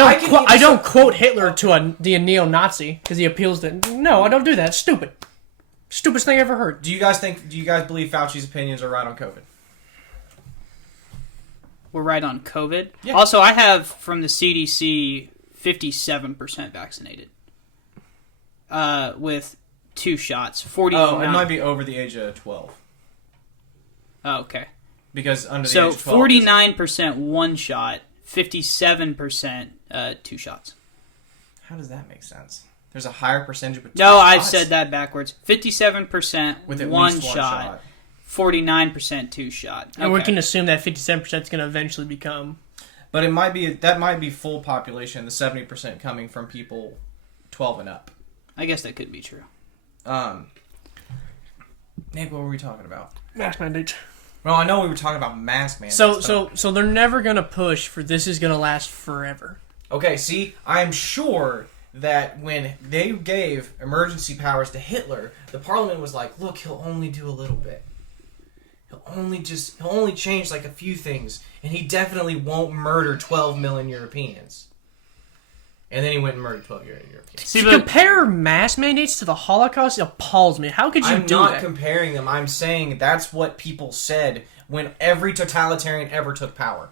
don't quote Hitler to the neo-Nazi because he appeals to. No, I don't do that. It's stupid. Stupidest thing I ever heard. Do you guys believe Fauci's opinions are right on COVID? We're right on COVID. Yeah. Also, I have from the CDC 57% vaccinated. With 2 shots. 49. Oh, it might be over the age of 12. Oh, okay. Because under the age of 12. 49% 1 shot, 57% 2 shots. How does that make sense? There's a higher percentage of 2 No, shots? I've said that backwards. 57% with at one least shot, 49% 2 shot. Okay. And we can assume that 57% is going to eventually become. But that might be full population, the 70% coming from people 12 and up. I guess that could be true. Nick, what were we talking about? Mask mandates. Well, I know we were talking about mask mandates. So they're never going to push for this is going to last forever. Okay, see, I'm sure that when they gave emergency powers to Hitler, the parliament was like, look, he'll only do a little bit. He'll only change like a few things, and he definitely won't murder 12 million Europeans. And then he went and murdered 12 Europeans. See, compare mask mandates to the Holocaust appalls me. How could you do that? I'm not comparing them. I'm saying that's what people said when every totalitarian ever took power.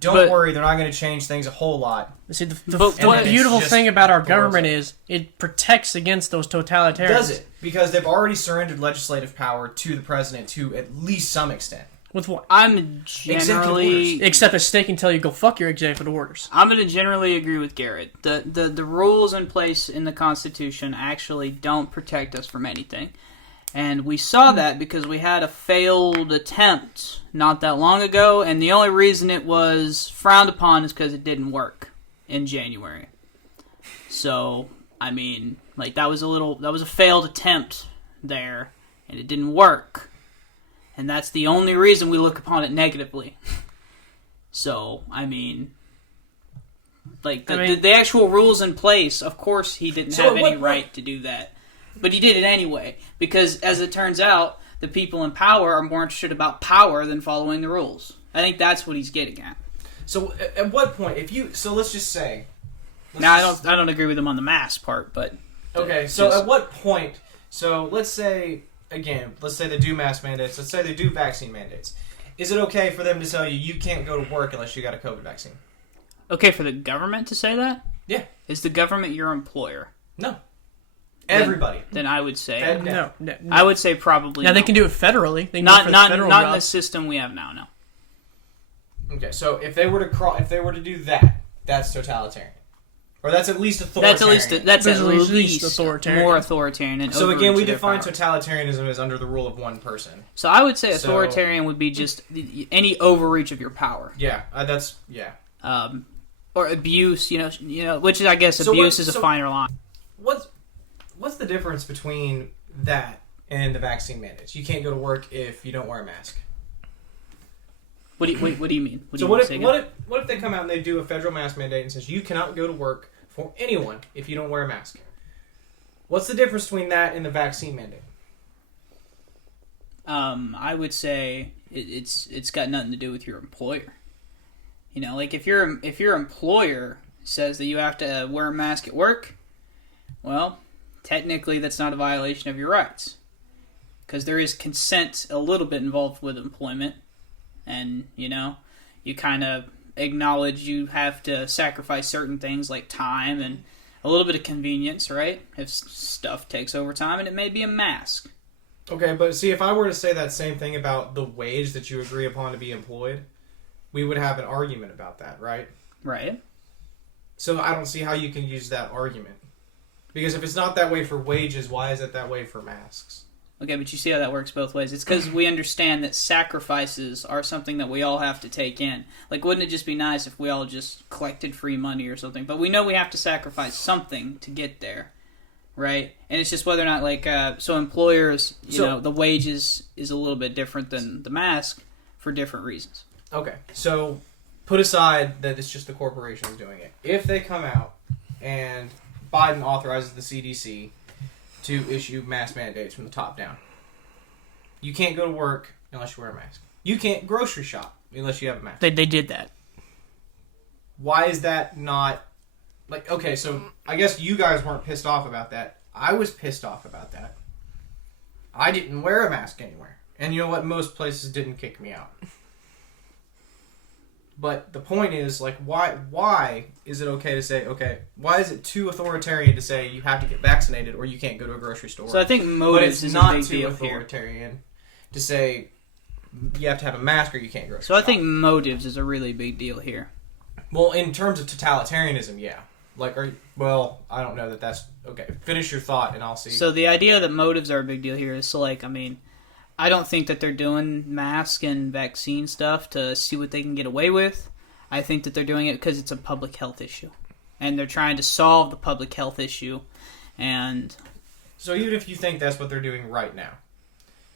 Don't worry, they're not going to change things a whole lot. See, the beautiful thing about our government is it protects against those totalitarians. Does it? Because they've already surrendered legislative power to the president to at least some extent. With what? I'm generally... Except a stake until you go fuck your executive orders. I'm going to generally agree with Garrett. The rules in place in the Constitution actually don't protect us from anything. And we saw that because we had a failed attempt not that long ago, and the only reason it was frowned upon is because it didn't work in January. So, I mean, like, that was a failed attempt there, and it didn't work. And that's the only reason we look upon it negatively. So, I mean, like, the actual rules in place, of course he didn't have any right to do that. But he did it anyway, because as it turns out, the people in power are more interested about power than following the rules. I think that's what he's getting at. So, at what point, let's just say... I don't agree with him on the mask part, but... Okay, so at what point... So, let's say they do mask mandates. Let's say they do vaccine mandates. Is it okay for them to tell you can't go to work unless you got a COVID vaccine? Okay for the government to say that? Yeah. Is the government your employer? No. Everybody. Then I would say... No. I would say probably They can do it federally. They can not do it for the in the system we have now, no. Okay, so if they were to do that, that's totalitarian. Or that's at least authoritarian. That's at least authoritarian. More authoritarian. And so again, we define totalitarianism as under the rule of one person. So I would say authoritarian would be just any overreach of your power. Yeah, or abuse, which is, I guess, abuse is a finer line. What's the difference between that and the vaccine mandates? You can't go to work if you don't wear a mask. What do you mean? What if they come out and they do a federal mask mandate and says you cannot go to work for anyone if you don't wear a mask? What's the difference between that and the vaccine mandate? I would say it's got nothing to do with your employer. Like if your employer says that you have to wear a mask at work, well, technically that's not a violation of your rights, because there is consent a little bit involved with employment. And, you kind of acknowledge you have to sacrifice certain things like time and a little bit of convenience, right? If stuff takes over time, and it may be a mask. Okay, but see, if I were to say that same thing about the wage that you agree upon to be employed, we would have an argument about that, right? Right. So I don't see how you can use that argument. Because if it's not that way for wages, why is it that way for masks? Okay, but you see how that works both ways. It's because we understand that sacrifices are something that we all have to take in. Like, wouldn't it just be nice if we all just collected free money or something? But we know we have to sacrifice something to get there, right? And it's just whether or not, so employers, the wages is a little bit different than the mask. for different reasons. Okay, so put aside that it's just the corporations doing it. If they come out and Biden authorizes the CDC to issue mask mandates from the top down, you can't go to work unless you wear a mask. You can't grocery shop unless you have a mask. They did that. Why is that not... Like, okay, so I guess you guys weren't pissed off about that. I was pissed off about that. I didn't wear a mask anywhere. And you know what? Most places didn't kick me out. But the point is, like, why is it okay to say, okay, why is it too authoritarian to say you have to get vaccinated or you can't go to a grocery store? So I think motives is not a big too deal authoritarian to say you have to have a mask or you can't grocery So I shop. think motives is a really big deal here. Well, in terms of totalitarianism, yeah. Like, I don't know that that's... Okay, finish your thought and I'll see. So the idea that motives are a big deal here is, so, like, I mean, I don't think that they're doing mask and vaccine stuff to see what they can get away with. I think that they're doing it because it's a public health issue. And they're trying to solve the public health issue. And... So even if you think that's what they're doing right now...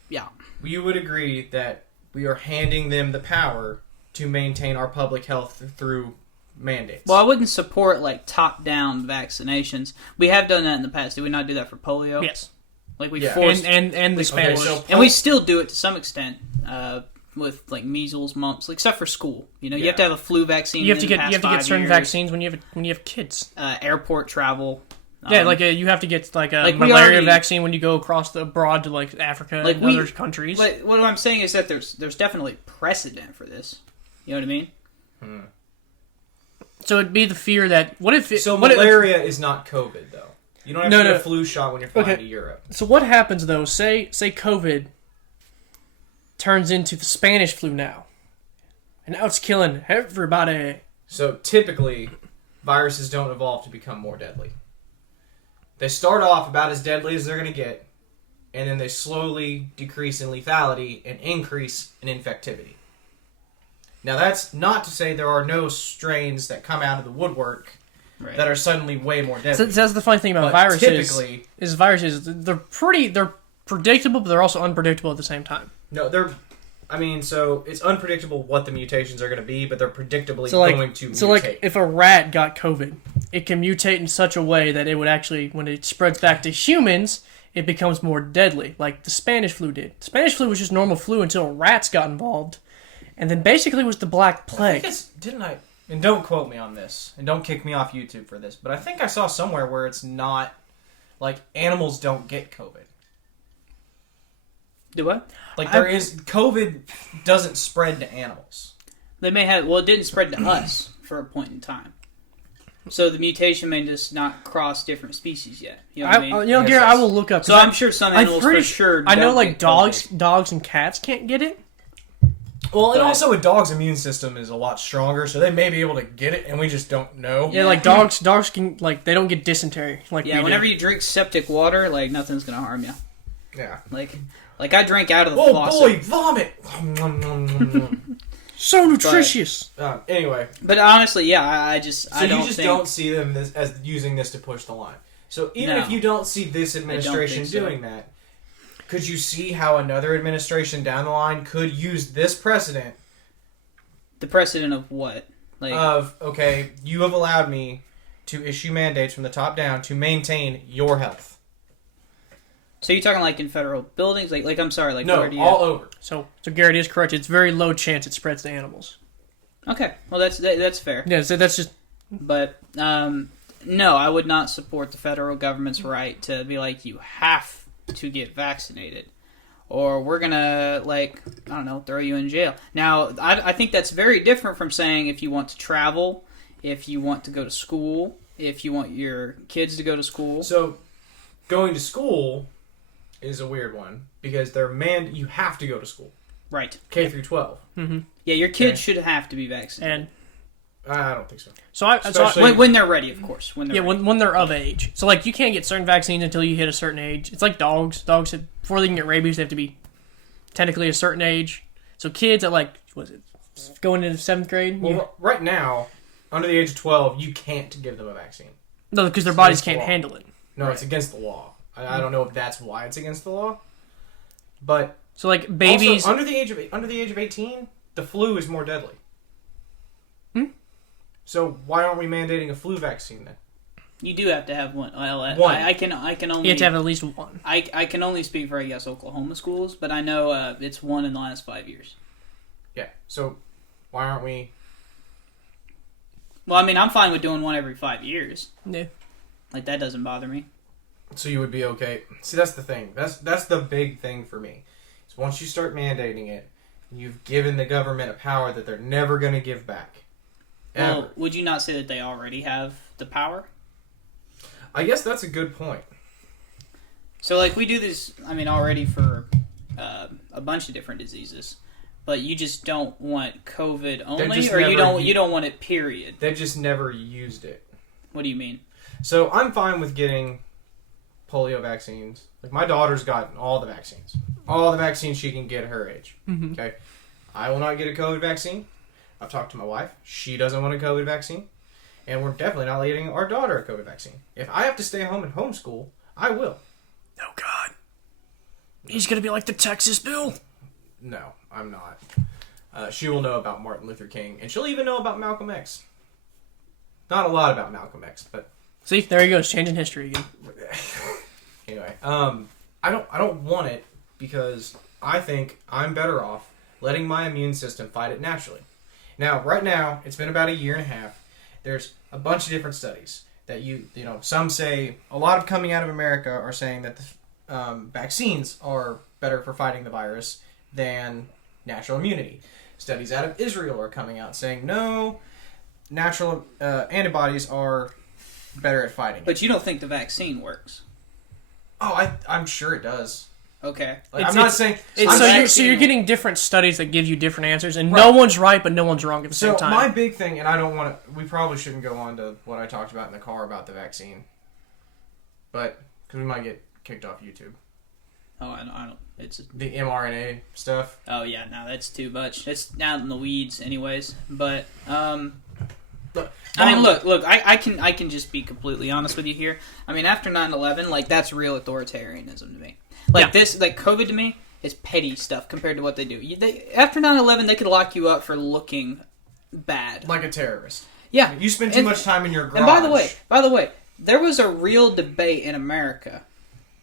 Yeah. You would agree that we are handing them the power to maintain our public health through mandates. Well, I wouldn't support, like, top-down vaccinations. We have done that in the past. Did we not do that for polio? Yes. Like, we Yeah. forced... And the Spanish. Okay, so And we still do it to some extent with, like, measles, mumps, except for school. You know, you have to have a flu vaccine. You have to in the past get 5 certain years. vaccines when you have kids. Airport travel. You have to get like a like we malaria already- vaccine when you go across abroad to like Africa Like and we- other countries. But what I'm saying is that there's definitely precedent for this. You know what I mean? So it'd be the fear that So malaria is not COVID, though. You don't have to get a flu shot when you're flying to Europe. So what happens though? Say COVID turns into the Spanish flu now, and now it's killing everybody. So typically, viruses don't evolve to become more deadly. They start off about as deadly as they're going to get, and then they slowly decrease in lethality and increase in infectivity. Now, that's not to say there are no strains that come out of the woodwork that are suddenly way more deadly. So that's the funny thing about But viruses. typically, They're predictable, but they're also unpredictable at the same time. no, so it's unpredictable what the mutations are going to be, but they're predictably going to mutate. So like if a rat got COVID, it can mutate in such a way that it would actually, when it spreads back to humans, it becomes more deadly, like the Spanish flu did. Spanish flu was just normal flu until rats got involved, and then basically it was the Black Plague. Didn't I? And don't quote me on this, and don't kick me off YouTube for this, but I think I saw somewhere where it's not, like, animals don't get COVID. Do what? Like, COVID doesn't spread to animals. They may have... Well, it didn't spread to us for a point in time. So the mutation may just not cross different species yet. You know what I mean? Gary, I will look up. So I'm sure some animals for sure I know, don't like, get dogs and cats can't get it. Well, and also a dog's immune system is a lot stronger, so they may be able to get it, and we just don't know. Yeah, like dogs can, like, they don't get dysentery. Like Yeah, whenever you drink septic water, like, nothing's going to harm you. Yeah. Like I drank out of the Oh, faucet. boy, vomit! So nutritious! Anyway. But honestly, yeah, I don't see them as using this to push the line. So even if you don't see this administration doing that, could you see how another administration down the line could use this precedent? The precedent of what? Okay, you have allowed me to issue mandates from the top down to maintain your health. So you're talking like in federal buildings? Like I'm sorry, like no, where do you all over. So Garrett is correct. It's very low chance it spreads to animals. Okay, well that's fair. Yeah, so that's just... But, no, I would not support the federal government's right to be like, you have to get vaccinated. Or we're gonna, like, I don't know, throw you in jail. Now, I think that's very different from saying if you want to travel, if you want to go to school, if you want your kids to go to school. So, going to school is a weird one because you have to go to school. Right. K through 12. Mm-hmm. Yeah, your kids should have to be vaccinated. And I don't think so. When they're ready, of course. When they're of age. So, like, you can't get certain vaccines until you hit a certain age. It's like dogs. Dogs, before they can get rabies, they have to be technically a certain age. So kids at, like, going into 7th grade? Well, right now, under the age of 12, you can't give them a vaccine. No, because their bodies can't handle it. No, It's against the law. I don't know if that's why it's against the law. But So like babies also, under the age of 18, the flu is more deadly. So why aren't we mandating a flu vaccine then? You do have to have one. Well, One. I can only. you have to have at least one. I can only speak for, I guess, Oklahoma schools, but I know it's one in the last 5 years. Yeah. So why aren't we? Well, I mean, I'm fine with doing one every 5 years. Yeah. Like, that doesn't bother me. So you would be okay. See, that's the thing. That's the big thing for me. So once you start mandating it, you've given the government a power that they're never going to give back. Ever. Well, would you not say that they already have the power? I guess that's a good point. So, like, we do this, I mean, already for a bunch of different diseases, but you just don't want COVID only, or you don't want it, period? They've just never used it. What do you mean? So I'm fine with getting polio vaccines. Like, my daughter's gotten all the vaccines. All the vaccines she can get at her age. Mm-hmm. Okay? I will not get a COVID vaccine. I've talked to my wife. She doesn't want a COVID vaccine. And we're definitely not getting our daughter a COVID vaccine. If I have to stay home and homeschool, I will. Oh, God. He's going to be like the Texas Bill. No, I'm not. She will know about Martin Luther King. And she'll even know about Malcolm X. Not a lot about Malcolm X, but... See, there he goes, changing history again. Anyway, I don't want it because I think I'm better off letting my immune system fight it naturally. Now, right now, it's been about a year and a half. There's a bunch of different studies that you know, some say, a lot of coming out of America are saying that the vaccines are better for fighting the virus than natural immunity. Studies out of Israel are coming out saying, no, natural antibodies are better at fighting it. But you don't think the vaccine works? Oh, I'm sure it does. Okay. Like, I'm not saying... So you're getting different studies that give you different answers, and no one's right, but no one's wrong at the same time. So my big thing, and I don't want to... We probably shouldn't go on to what I talked about in the car about the vaccine. But, because we might get kicked off YouTube. Oh, I don't. It's the mRNA stuff. Oh yeah, no, that's too much. It's down in the weeds, anyways. But Look, I mean, look. I can just be completely honest with you here. I mean, after 9/11, like that's real authoritarianism to me. Like this, like COVID to me is petty stuff compared to what they do. After 9/11, they could lock you up for looking bad, like a terrorist. Yeah, you spend too much time in your garage. And by the way, there was a real debate in America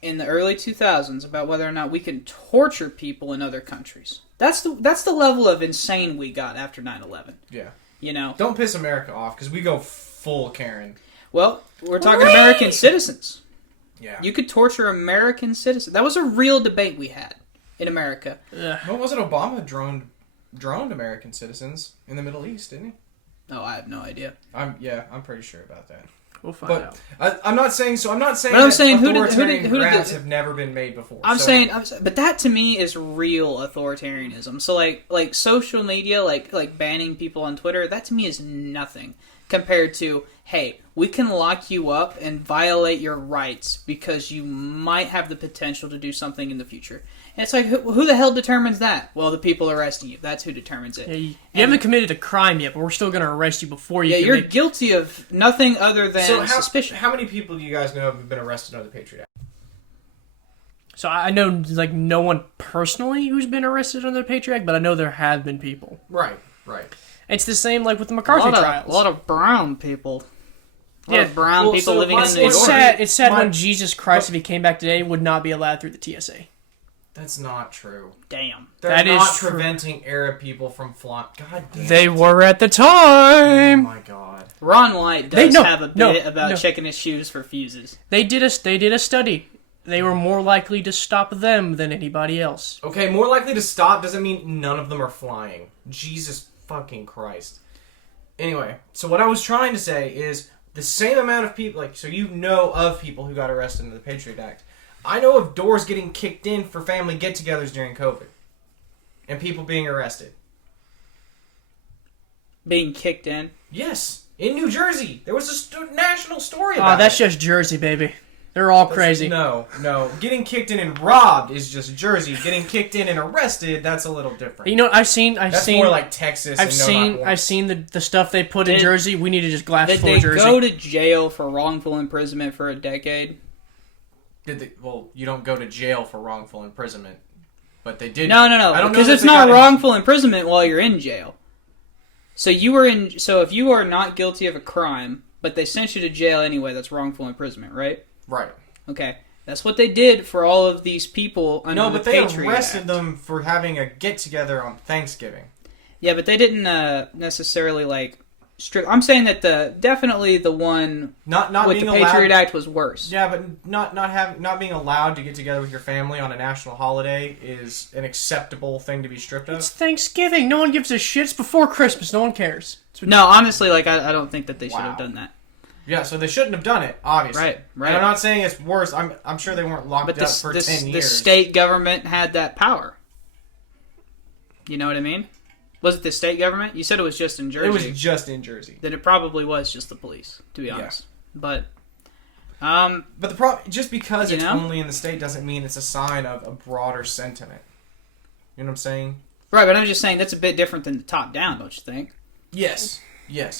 in the early 2000s about whether or not we can torture people in other countries. That's the level of insane we got after 9/11. Yeah. You know. Don't piss America off, because we go full Karen. Well, we're talking American citizens. Yeah. You could torture American citizens. That was a real debate we had in America. Well, wasn't Obama droned American citizens in the Middle East, didn't he? Oh, I have no idea. I'm pretty sure about that. We'll find out. I'm not saying that authoritarian grabs have never been made before. I'm saying, but that to me is real authoritarianism. So like social media, like banning people on Twitter, that to me is nothing compared to, hey, we can lock you up and violate your rights because you might have the potential to do something in the future. And it's like, who the hell determines that? Well, the people arresting you. That's who determines it. Yeah, you haven't committed a crime yet, but we're still going to arrest you before you. Yeah, you're guilty of nothing other than suspicion. How many people do you guys know have been arrested under the Patriot Act? So I know like no one personally who's been arrested under the Patriot Act, but I know there have been people. Right. It's the same like with the McCarthy trials. A lot of brown people. A lot of brown people living in New York. It's sad when Jesus Christ, if he came back today, would not be allowed through the TSA. That's not true. Damn. They're not preventing Arab people from flying. God damn. They were at the time. Oh my God. Ron White does have a bit about checking his shoes for fuses. They did a study. They were more likely to stop them than anybody else. Okay, more likely to stop doesn't mean none of them are flying. Jesus fucking Christ. Anyway, so what I was trying to say is the same amount of people, like, so you know of people who got arrested under the Patriot Act. I know of doors getting kicked in for family get-togethers during COVID. And people being arrested. Being kicked in? Yes. In New Jersey. There was a national story about that's just Jersey, baby. They're all crazy. No. Getting kicked in and robbed is just Jersey. Getting kicked in and arrested, that's a little different. You know, I've seen more like Texas. I've seen the stuff they put in Jersey. We need to just glass full of Jersey. Did they go to jail for wrongful imprisonment for a decade? Well, you don't go to jail for wrongful imprisonment. But they did. No. I don't know because that it's they not got wrongful imprisonment while you're in jail. So if you are not guilty of a crime, but they sent you to jail anyway, that's wrongful imprisonment, right? Right. Okay. That's what they did for all of these people under No, the but they Patriot arrested Act. them for having a get-together on Thanksgiving. Yeah, but they didn't necessarily, like, I'm saying that definitely the one Not with being the Patriot allowed, Act was worse. Yeah, but not being allowed to get together with your family on a national holiday is an acceptable thing to be stripped of. It's Thanksgiving. No one gives a shit. It's before Christmas. No one cares. No, honestly, like, I don't think that they should have done that. Yeah, so they shouldn't have done it, obviously. Right. And I'm not saying it's worse. I'm sure they weren't locked up for 10 years. The state government had that power. You know what I mean? Was it the state government? You said it was just in Jersey. It was just in Jersey. Then it probably was just the police, to be honest. Yeah. But the problem, just because it's know? only in the state doesn't mean it's a sign of a broader sentiment. You know what I'm saying? Right, but I'm just saying that's a bit different than the top down, don't you think? Yes.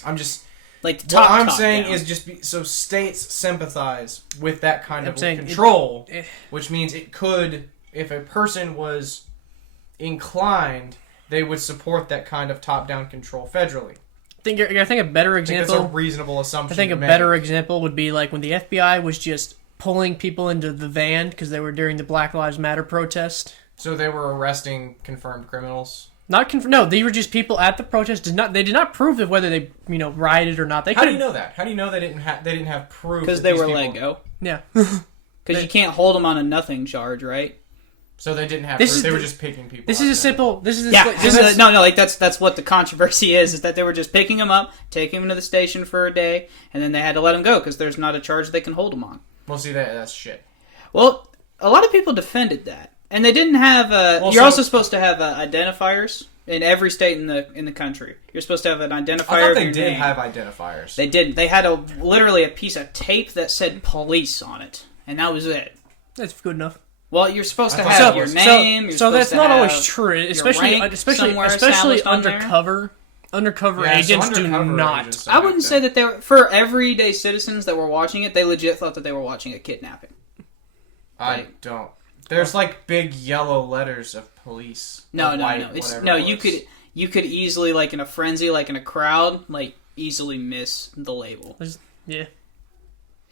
I'm just... Like the top, what I'm top saying down. is so states sympathize with that kind of saying control, which means it could, if a person was inclined, they would support that kind of top-down control federally. I think a better example. That's a reasonable assumption. I think to a make. better example would be like when the FBI was just pulling people into the van because they were during the Black Lives Matter protest. So they were arresting confirmed criminals. No, they were just people at the protest. They did not prove whether they rioted or not. How do you know that? How do you know they didn't have proof? Because they were let go. Yeah. Because you can't hold them on a nothing charge, right? So they didn't have proof. They were just picking people. This is a simple. This is like that's what the controversy is that they were just picking them up, taking them to the station for a day, and then they had to let them go because there's not a charge they can hold them on. Well, see, that's shit. Well, a lot of people defended that. And they didn't have. You're also supposed to have identifiers in every state in the country. You're supposed to have an identifier. I thought they of your did name. have identifiers. They didn't. They had literally a piece of tape that said police on it, and that was it. That's good enough. Well, you're supposed to have your name. So that's not always true, especially undercover. Undercover agents do not. Agents I wouldn't say that they were for everyday citizens that were watching it. They legit thought that they were watching a kidnapping. I don't. There's like big yellow letters of police. No. You could easily, like in a frenzy, like in a crowd, like easily miss the label. Yeah.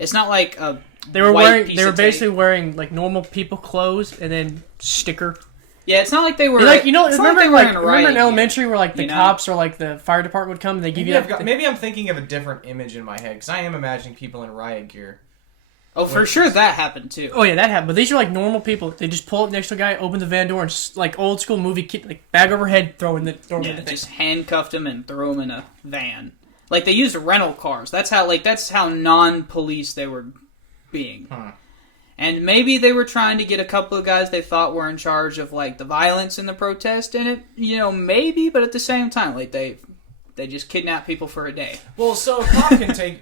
It's not like a They were basically wearing like normal people clothes and then sticker. Yeah, it's not like they were like remember in gear, elementary where like the cops or like the fire department would come and they give you maybe I'm thinking of a different image in my head because I am imagining people in riot gear. Oh, for sure that happened too. Oh yeah, that happened. But these are like normal people. They just pull up next to a guy, open the van door, and like old school movie kid, like bag over head, throw in the door. Yeah, just handcuffed him and throw him in a van. Like they used rental cars. That's how non-police they were being. Huh. And maybe they were trying to get a couple of guys they thought were in charge of like the violence in the protest, and it maybe, but at the same time, like they just kidnap people for a day. Well, so a cop can take.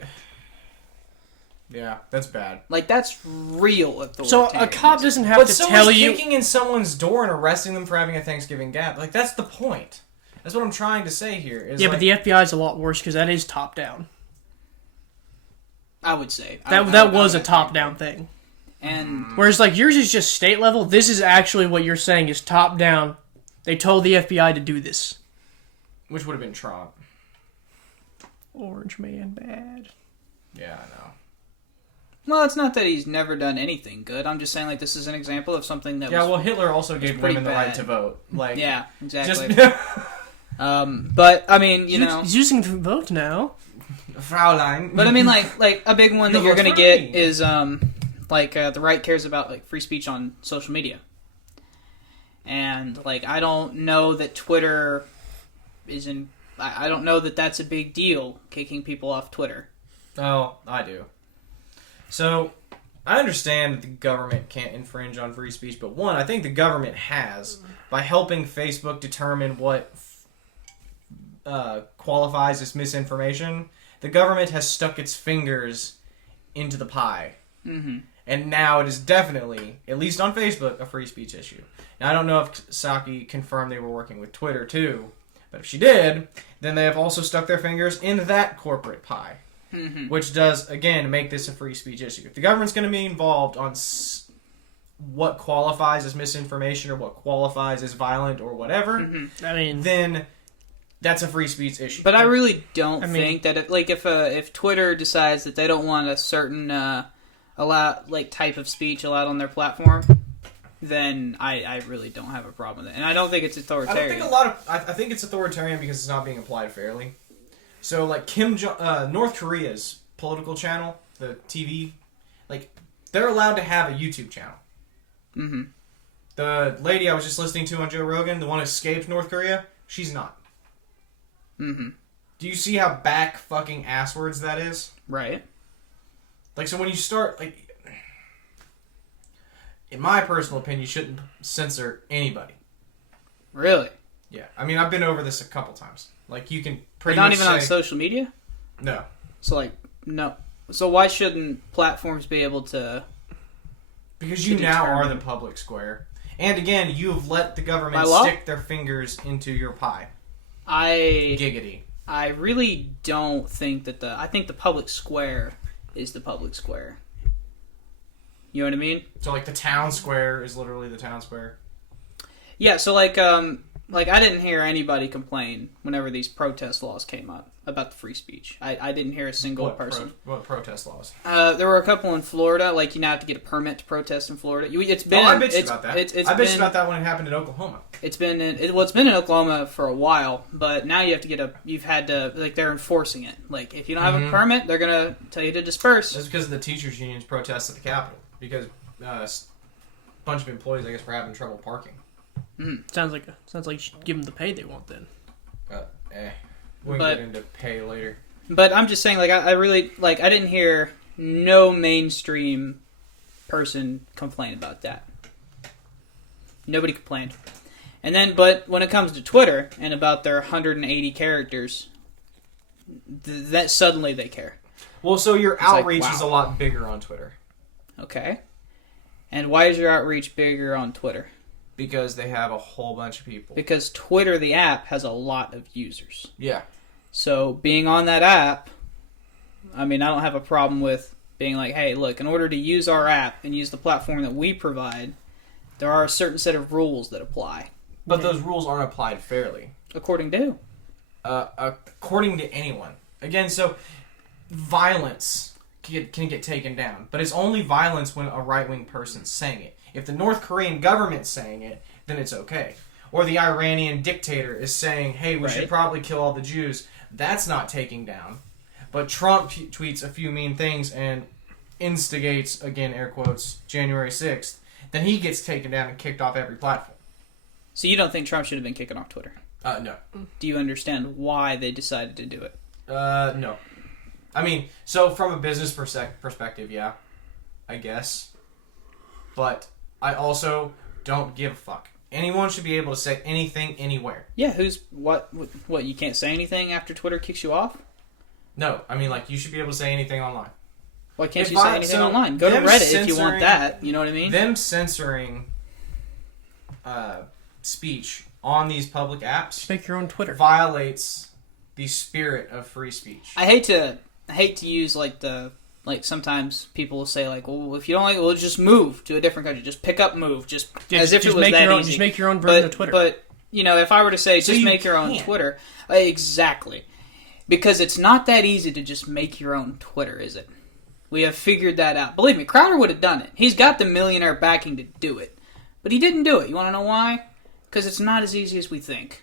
Yeah, that's bad. Like, that's real authority. So a cop doesn't have to tell you... But kicking in someone's door and arresting them for having a Thanksgiving gap. Like, that's the point. That's what I'm trying to say here. Yeah, but the FBI is a lot worse because that is top-down. I would say. That was a top-down thing. And whereas, like, yours is just state level, this is actually what you're saying is top-down. They told the FBI to do this. Which would have been Trump. Orange man bad. Yeah, I know. Well, it's not that he's never done anything good. I'm just saying, like, this is an example of something that well, Hitler also gave women the right to vote. Like, yeah, exactly. But, I mean, He's using the vote now. Fraulein. But, I mean, like a big one that you're going to get is, the right cares about, like, free speech on social media. And, like, I don't know that Twitter is in... I don't know that that's a big deal, kicking people off Twitter. Oh, I do. So, I understand that the government can't infringe on free speech, but one, I think the government has, by helping Facebook determine what qualifies as misinformation, the government has stuck its fingers into the pie. Mm-hmm. And now it is definitely, at least on Facebook, a free speech issue. Now, I don't know if Psaki confirmed they were working with Twitter, too, but if she did, then they have also stuck their fingers in that corporate pie. Mm-hmm. Which does, again, make this a free speech issue. If the government's going to be involved on what qualifies as misinformation or what qualifies as violent or whatever, I mean, then that's a free speech issue. But I really don't think that if Twitter decides that they don't want a certain type of speech allowed on their platform, then I really don't have a problem with it. And I don't think it's authoritarian. I think it's authoritarian because it's not being applied fairly. So, like, North Korea's political channel, the TV, like, they're allowed to have a YouTube channel. Mm-hmm. The lady I was just listening to on Joe Rogan, the one who escaped North Korea, she's not. Mm-hmm. Do you see how back fucking ass words that is? Right. Like, so when you start, like, in my personal opinion, you shouldn't censor anybody. Really? Yeah. I mean, I've been over this a couple times. Like, you can pretty not much even on social media? No. So, like, no. So why shouldn't platforms be able to... Because you now are the public square. And again, you have let the government stick their fingers into your pie. Giggity. I really don't think that I think the public square is the public square. You know what I mean? So, like, the town square is literally the town square? Yeah, so, like I didn't hear anybody complain whenever these protest laws came up about the free speech. I didn't hear a single person. What protest laws? There were a couple in Florida. Like, you now have to get a permit to protest in Florida. I bitched about that. I bitched about that when it happened in Oklahoma. It's been in Oklahoma for a while, but now they're enforcing it. Like, if you don't have a permit, they're gonna tell you to disperse. That's because of the teachers' unions protests at the Capitol. Because a bunch of employees, I guess, were having trouble parking. Sounds like you should give them the pay they want then. We can get into pay later. But I'm just saying, like, I really, like, I didn't hear no mainstream person complain about that. Nobody complained. And then, but when it comes to Twitter and about their 180 characters, that suddenly they care. Well, so your outreach is a lot bigger on Twitter. Okay. And why is your outreach bigger on Twitter? Because they have a whole bunch of people. Because Twitter, the app, has a lot of users. Yeah. So being on that app, I mean, I don't have a problem with being like, hey, look, in order to use our app and use the platform that we provide, there are a certain set of rules that apply. But those rules aren't applied fairly. According to? According to anyone. Again, so violence can get taken down. But it's only violence when a right-wing person's saying it. If the North Korean government's saying it, then it's okay. Or the Iranian dictator is saying, hey, we should probably kill all the Jews. That's not taking down. But Trump tweets a few mean things and instigates, again, air quotes, January 6th. Then he gets taken down and kicked off every platform. So you don't think Trump should have been kicking off Twitter? No. Do you understand why they decided to do it? No. I mean, so from a business perspective, yeah, I guess. But I also don't give a fuck. Anyone should be able to say anything anywhere. Yeah, what, you can't say anything after Twitter kicks you off? No, I mean, like, you should be able to say anything online. Why can't you say anything online? Go to Reddit if you want that, you know what I mean? Them censoring speech on these public apps... Make your own Twitter. ...violates the spirit of free speech. I hate to use, like, sometimes people will say, like, well, if you don't like it, well, just move to a different country. Just pick up, move. As if it was that easy. Just make your own version of Twitter. But, you know, if I were to say, just make your own Twitter. Exactly. Because it's not that easy to just make your own Twitter, is it? We have figured that out. Believe me, Crowder would have done it. He's got the millionaire backing to do it. But he didn't do it. You want to know why? Because it's not as easy as we think.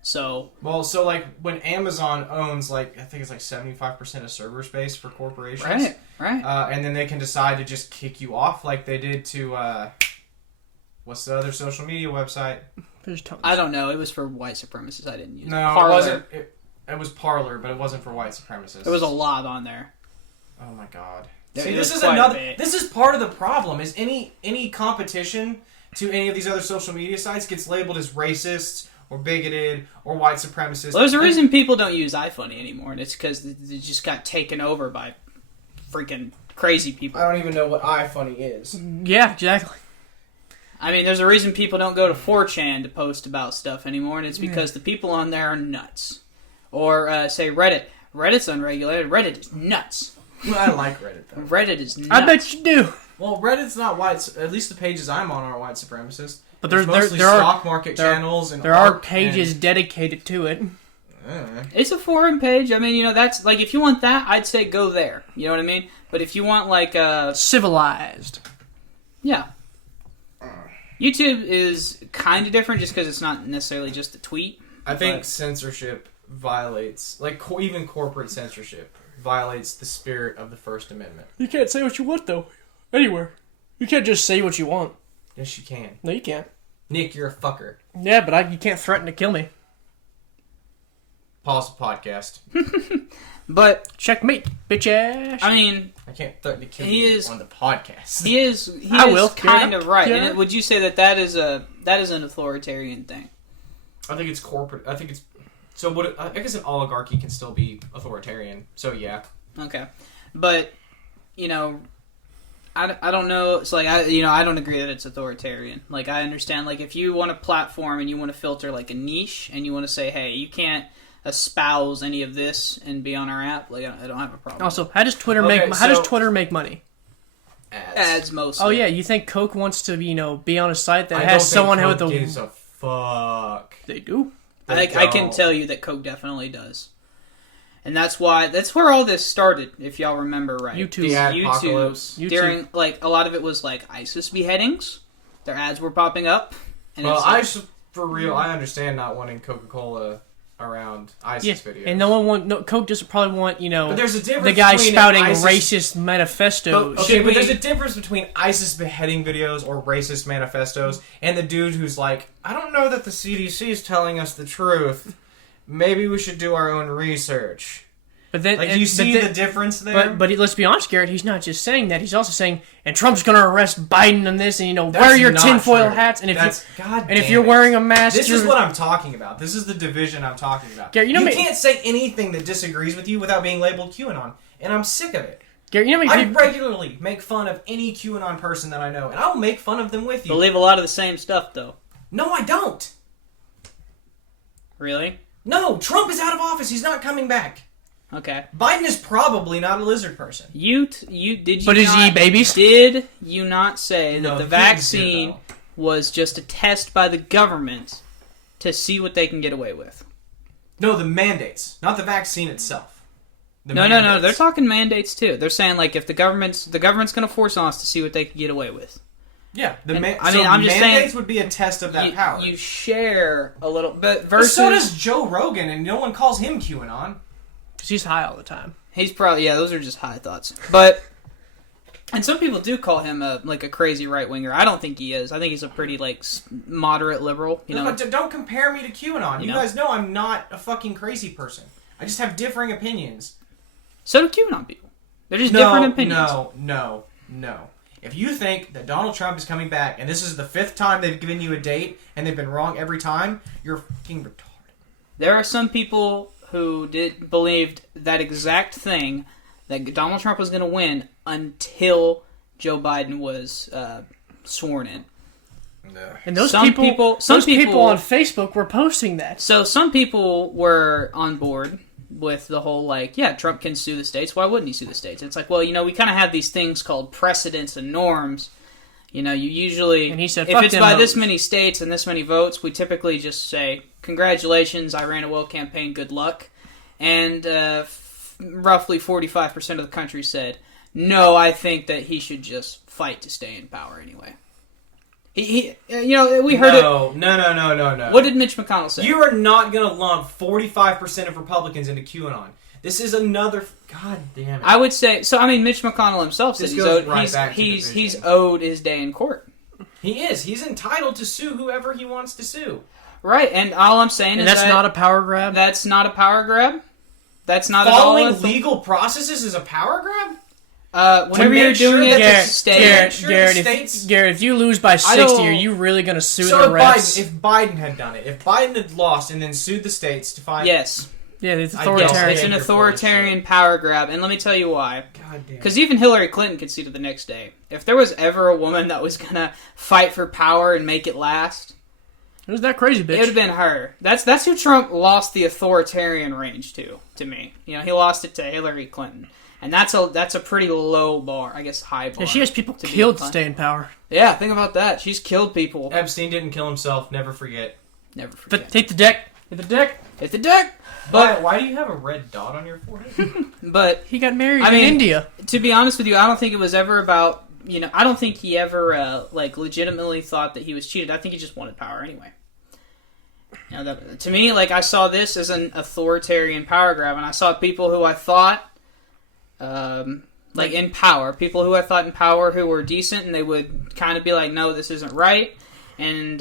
So... Well, so, like, when Amazon owns, like, I think it's like 75% of server space for corporations. Right. And then they can decide to just kick you off like they did to, what's the other social media website? There's tons. I don't know. It was for white supremacists. I didn't use it. No, Parler. It wasn't. It was Parler, but it wasn't for white supremacists. There was a lot on there. Oh, my God. See, this is another... This is part of the problem, is any competition to any of these other social media sites gets labeled as racist... or bigoted, or white supremacists. Well, there's a reason people don't use iFunny anymore, and it's because they just got taken over by freaking crazy people. I don't even know what iFunny is. Yeah, exactly. I mean, there's a reason people don't go to 4chan to post about stuff anymore, and it's because the people on there are nuts. Or, say, Reddit. Reddit's unregulated. Reddit is nuts. I like Reddit, though. Reddit is nuts. I bet you do. Well, Reddit's not white. At least the pages I'm on are white supremacist. But there's mostly stock market channels and there are pages dedicated to it. It's a forum page. I mean, that's like if you want that, I'd say go there. You know what I mean? But if you want like civilized, yeah. YouTube is kind of different just because it's not necessarily just a tweet. I think censorship violates, like even corporate censorship violates the spirit of the First Amendment. You can't say what you want though, anywhere. You can't just say what you want. Yes, you can. No, you can't. Nick, you're a fucker. Yeah, but you can't threaten to kill me. Pause the podcast. But checkmate, bitch ass. I mean, I can't threaten to kill you on the podcast. He is kind of right. And would you say that is an authoritarian thing? I think it's corporate. I think it's I guess an oligarchy can still be authoritarian. So yeah. Okay, but I don't know. It's like I don't agree that it's authoritarian. Like I understand. Like if you want a platform and you want to filter like a niche and you want to say, hey, you can't espouse any of this and be on our app, like I don't have a problem. Also, how does Twitter make money? Ads mostly. Oh yeah, you think Coke wants to be on a site that has someone Coke with the gives a fuck. They do. I can tell you that Coke definitely does, and that's where all this started. If y'all remember right, YouTube during like a lot of it was like ISIS beheadings. Their ads were popping up. And for real, I understand not wanting Coca-Cola around ISIS videos. And Coke just probably want, but there's a difference the guy spouting ISIS... racist manifestos. But there's a difference between ISIS beheading videos or racist manifestos and the dude who's like, I don't know that the CDC is telling us the truth. Maybe we should do our own research. But then, do you see the difference there? But let's be honest, Garrett. He's not just saying that. He's also saying, and Trump's going to arrest Biden on this, and wear your tinfoil hats. And if you're wearing a mask, this is what I'm talking about. This is the division I'm talking about. Garrett, you can't say anything that disagrees with you without being labeled QAnon, and I'm sick of it. Garrett, I regularly make fun of any QAnon person that I know, and I'll make fun of them with you. Believe a lot of the same stuff, though. No, I don't. Really? No, Trump is out of office. He's not coming back. Okay. Biden is probably not a lizard person. Did you not say that the vaccine was just a test by the government to see what they can get away with? No, the mandates, not the vaccine itself. No. They're talking mandates too. They're saying like if the government's going to force on us to see what they can get away with. Yeah, I'm just mandates saying would be a test of that power. You share a little bit versus. So does Joe Rogan, and no one calls him QAnon. Because he's high all the time. He's probably, those are just high thoughts. But, and some people do call him a crazy right-winger. I don't think he is. I think he's a pretty, moderate liberal. But don't compare me to QAnon. You guys know I'm not a fucking crazy person. I just have differing opinions. So do QAnon people. They're just different opinions. No. If you think that Donald Trump is coming back, and this is the 5th time they've given you a date, and they've been wrong every time, you're fucking retarded. There are some people who believed that exact thing, that Donald Trump was going to win until Joe Biden was sworn in. And those people on Facebook were posting that. So some people were on board with the whole, Trump can sue the states. Why wouldn't he sue the states? And it's like, well, we kind of have these things called precedents and norms. You usually, and he said, if it's by this many states and this many votes, we typically just say, congratulations, I ran a well campaign, good luck. And roughly 45% of the country said, no, I think that he should just fight to stay in power anyway. We heard it. No. What did Mitch McConnell say? You are not going to lump 45% of Republicans into QAnon. This is another... God damn it. I would say... So, Mitch McConnell himself said he's owed his day in court. He is. He's entitled to sue whoever he wants to sue. Right, and all I'm saying is that's not a power grab? That's not a power grab. That's not at all... Following legal processes is a power grab? Whenever you're doing it, Garrett, if you lose by 60, are you really going to sue the refs? If Biden had done it, if Biden had lost and then sued the states to find... Yes. Yeah, it's authoritarian. It's an authoritarian power grab, and let me tell you why. Because even Hillary Clinton conceded the next day. If there was ever a woman that was going to fight for power and make it last... Who's that crazy bitch? It would have been her. That's who Trump lost the authoritarian range to me. You know, he lost it to Hillary Clinton. And that's a pretty low bar. I guess high bar. Yeah, she has people killed to stay in power. Yeah, think about that. She's killed people. Epstein didn't kill himself. Never forget. Never forget. Take the deck. Hit the deck. Hit the deck. But why do you have a red dot on your forehead? But he got married in India. To be honest with you, I don't think it was ever about, you know, I don't think he ever legitimately thought that he was cheated. I think he just wanted power anyway. You know, to me, like, I saw this as an authoritarian power grab, and I saw people who I thought, in power, people who I thought in power who were decent, and they would kind of be like, no, this isn't right, and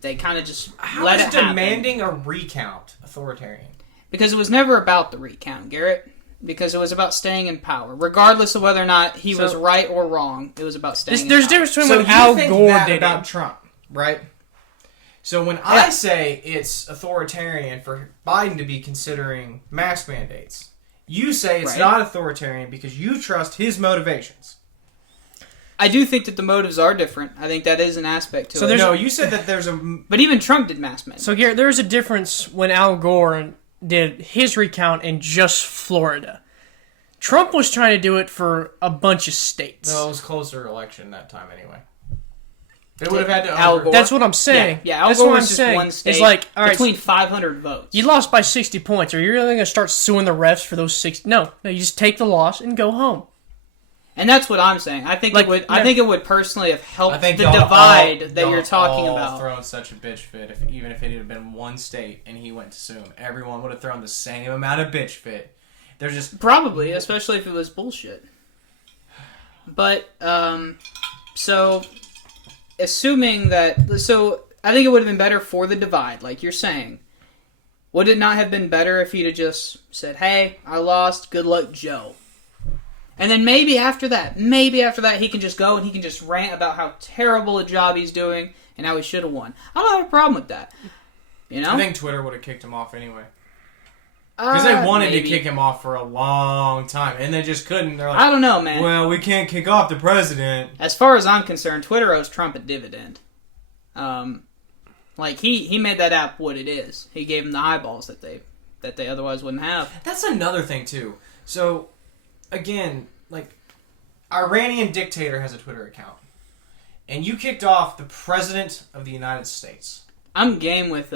they kind of just let it happen. How is demanding a recount authoritarian? Because it was never about the recount, Garrett. Because it was about staying in power, regardless of whether or not he was right or wrong. It was about staying. There's a difference between what Al Gore did about Trump, right? So when I say it's authoritarian for Biden to be considering mask mandates, you say it's not authoritarian because you trust his motivations. I do think that the motives are different. I think that is an aspect to it. No, you said that there's a... But even Trump did mask mandates. So, Garrett, there's a difference when Al Gore did his recount in just Florida. Trump was trying to do it for a bunch of states. No, it was closer election that time anyway. They would have had to... Al Gore. That's what I'm saying. Yeah, Al That's Gore what I'm was just saying. one state it's like, all right, between 500 votes. You lost by 60 points. Are you really going to start suing the refs for those 60? No, you just take the loss and go home. And that's what I'm saying. I think it would. I think it would personally have helped the divide that you're talking about. Thrown such a bitch fit. Even if it had been one state and he went to sue him, everyone would have thrown the same amount of bitch fit. They're just probably, especially if it was bullshit. But so assuming that, I think it would have been better for the divide, like you're saying. Would it not have been better if he'd have just said, "Hey, I lost. Good luck, Joe." And then maybe after that, he can just go and he can just rant about how terrible a job he's doing and how he should have won. I don't have a problem with that. You know? I think Twitter would have kicked him off anyway. Because they wanted to kick him off for a long time, and they just couldn't. They're like, I don't know, man. Well, we can't kick off the president. As far as I'm concerned, Twitter owes Trump a dividend. He made that app what it is. He gave them the eyeballs that they otherwise wouldn't have. That's another thing too. So, again, Iranian dictator has a Twitter account, and you kicked off the president of the United States. I'm game with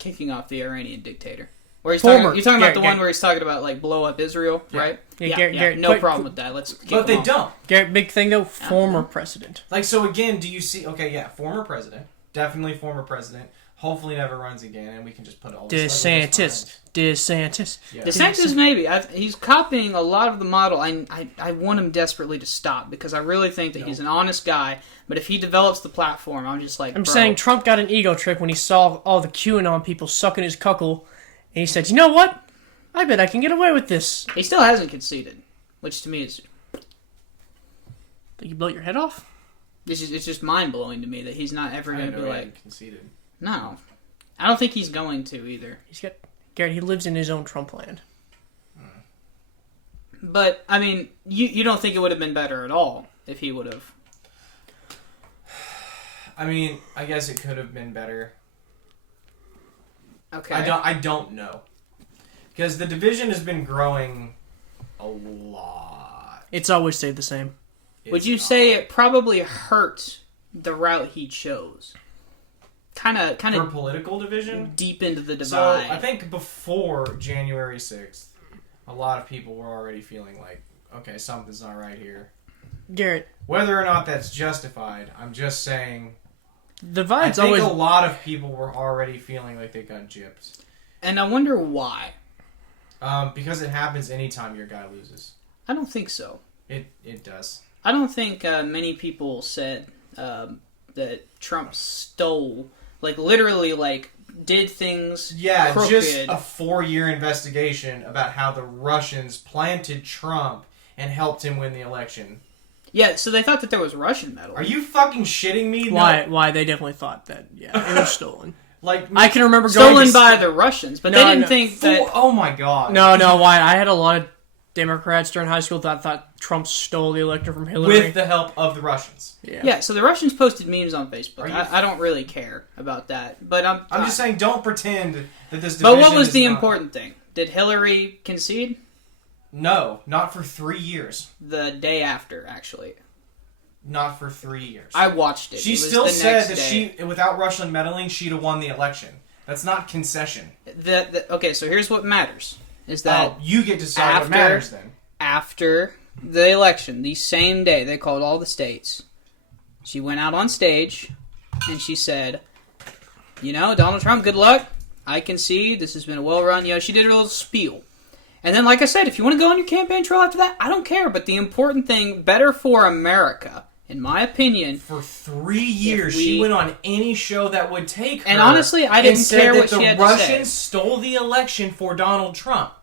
kicking off the Iranian dictator. Where he's you're talking about the one where he's talking about blow up Israel, right? Yeah, Garrett, no problem with that. Let's kick But they off. don't. Garrett, big thing though, former president. So again, do you see? Okay, yeah, former president, definitely former president. Hopefully, never runs again, and we can just put all this. DeSantis. Yeah. DeSantis, maybe. He's copying a lot of the model. I want him desperately to stop because I really think that he's an honest guy. But if he develops the platform, I'm just like, I'm saying Trump got an ego trip when he saw all the QAnon people sucking his cuckle, and he said, "You know what? I bet I can get away with this." He still hasn't conceded, which to me is. Did you blow your head off? It's just mind blowing to me that he's not ever going to be conceded. No, I don't think he's going to either. Garrett, he lives in his own Trump land. But, I mean, you don't think it would have been better at all if he would have? I mean, I guess it could have been better. Okay. I don't know. Because the division has been growing a lot. It's always stayed the same. Would you say it probably hurt the route he chose? Kind of for political division, deep into the divide. So I think before January 6th, a lot of people were already feeling like, okay, something's not right here. Garrett, whether or not that's justified, I'm just saying. I think a lot of people were already feeling like they got gypped, and I wonder why. Because it happens anytime your guy loses. I don't think so. It does. I don't think many people said that Trump stole. Literally, did things crooked. Just a 4-year investigation about how the Russians planted Trump and helped him win the election. Yeah, so they thought that there was Russian metal. Are you fucking shitting me? Why they definitely thought that, it was stolen. I can remember stolen by the Russians, but they didn't think that... Oh my god. No, why? I had a lot of Democrats during high school thought Trump stole the election from Hillary. With the help of the Russians. Yeah, so the Russians posted memes on Facebook. I don't really care about that. But I'm just saying, don't pretend that this division But what was the not... important thing? Did Hillary concede? No, not for 3 years. The day after, actually. Not for 3 years. I watched it. She It was still the said next that day. without Russian meddling, she'd have won the election. That's not concession. Okay, so here's what matters. Is that you get to decide what matters then. After the election, the same day, they called all the states. She went out on stage, and she said, Donald Trump, good luck. I concede. This has been a well-run. She did a little spiel. And then, like I said, if you want to go on your campaign trail after that, I don't care. But the important thing, better for America, in my opinion... For 3 years, she went on any show that would take her. And honestly, I didn't care what she had to say. The Russians stole the election for Donald Trump.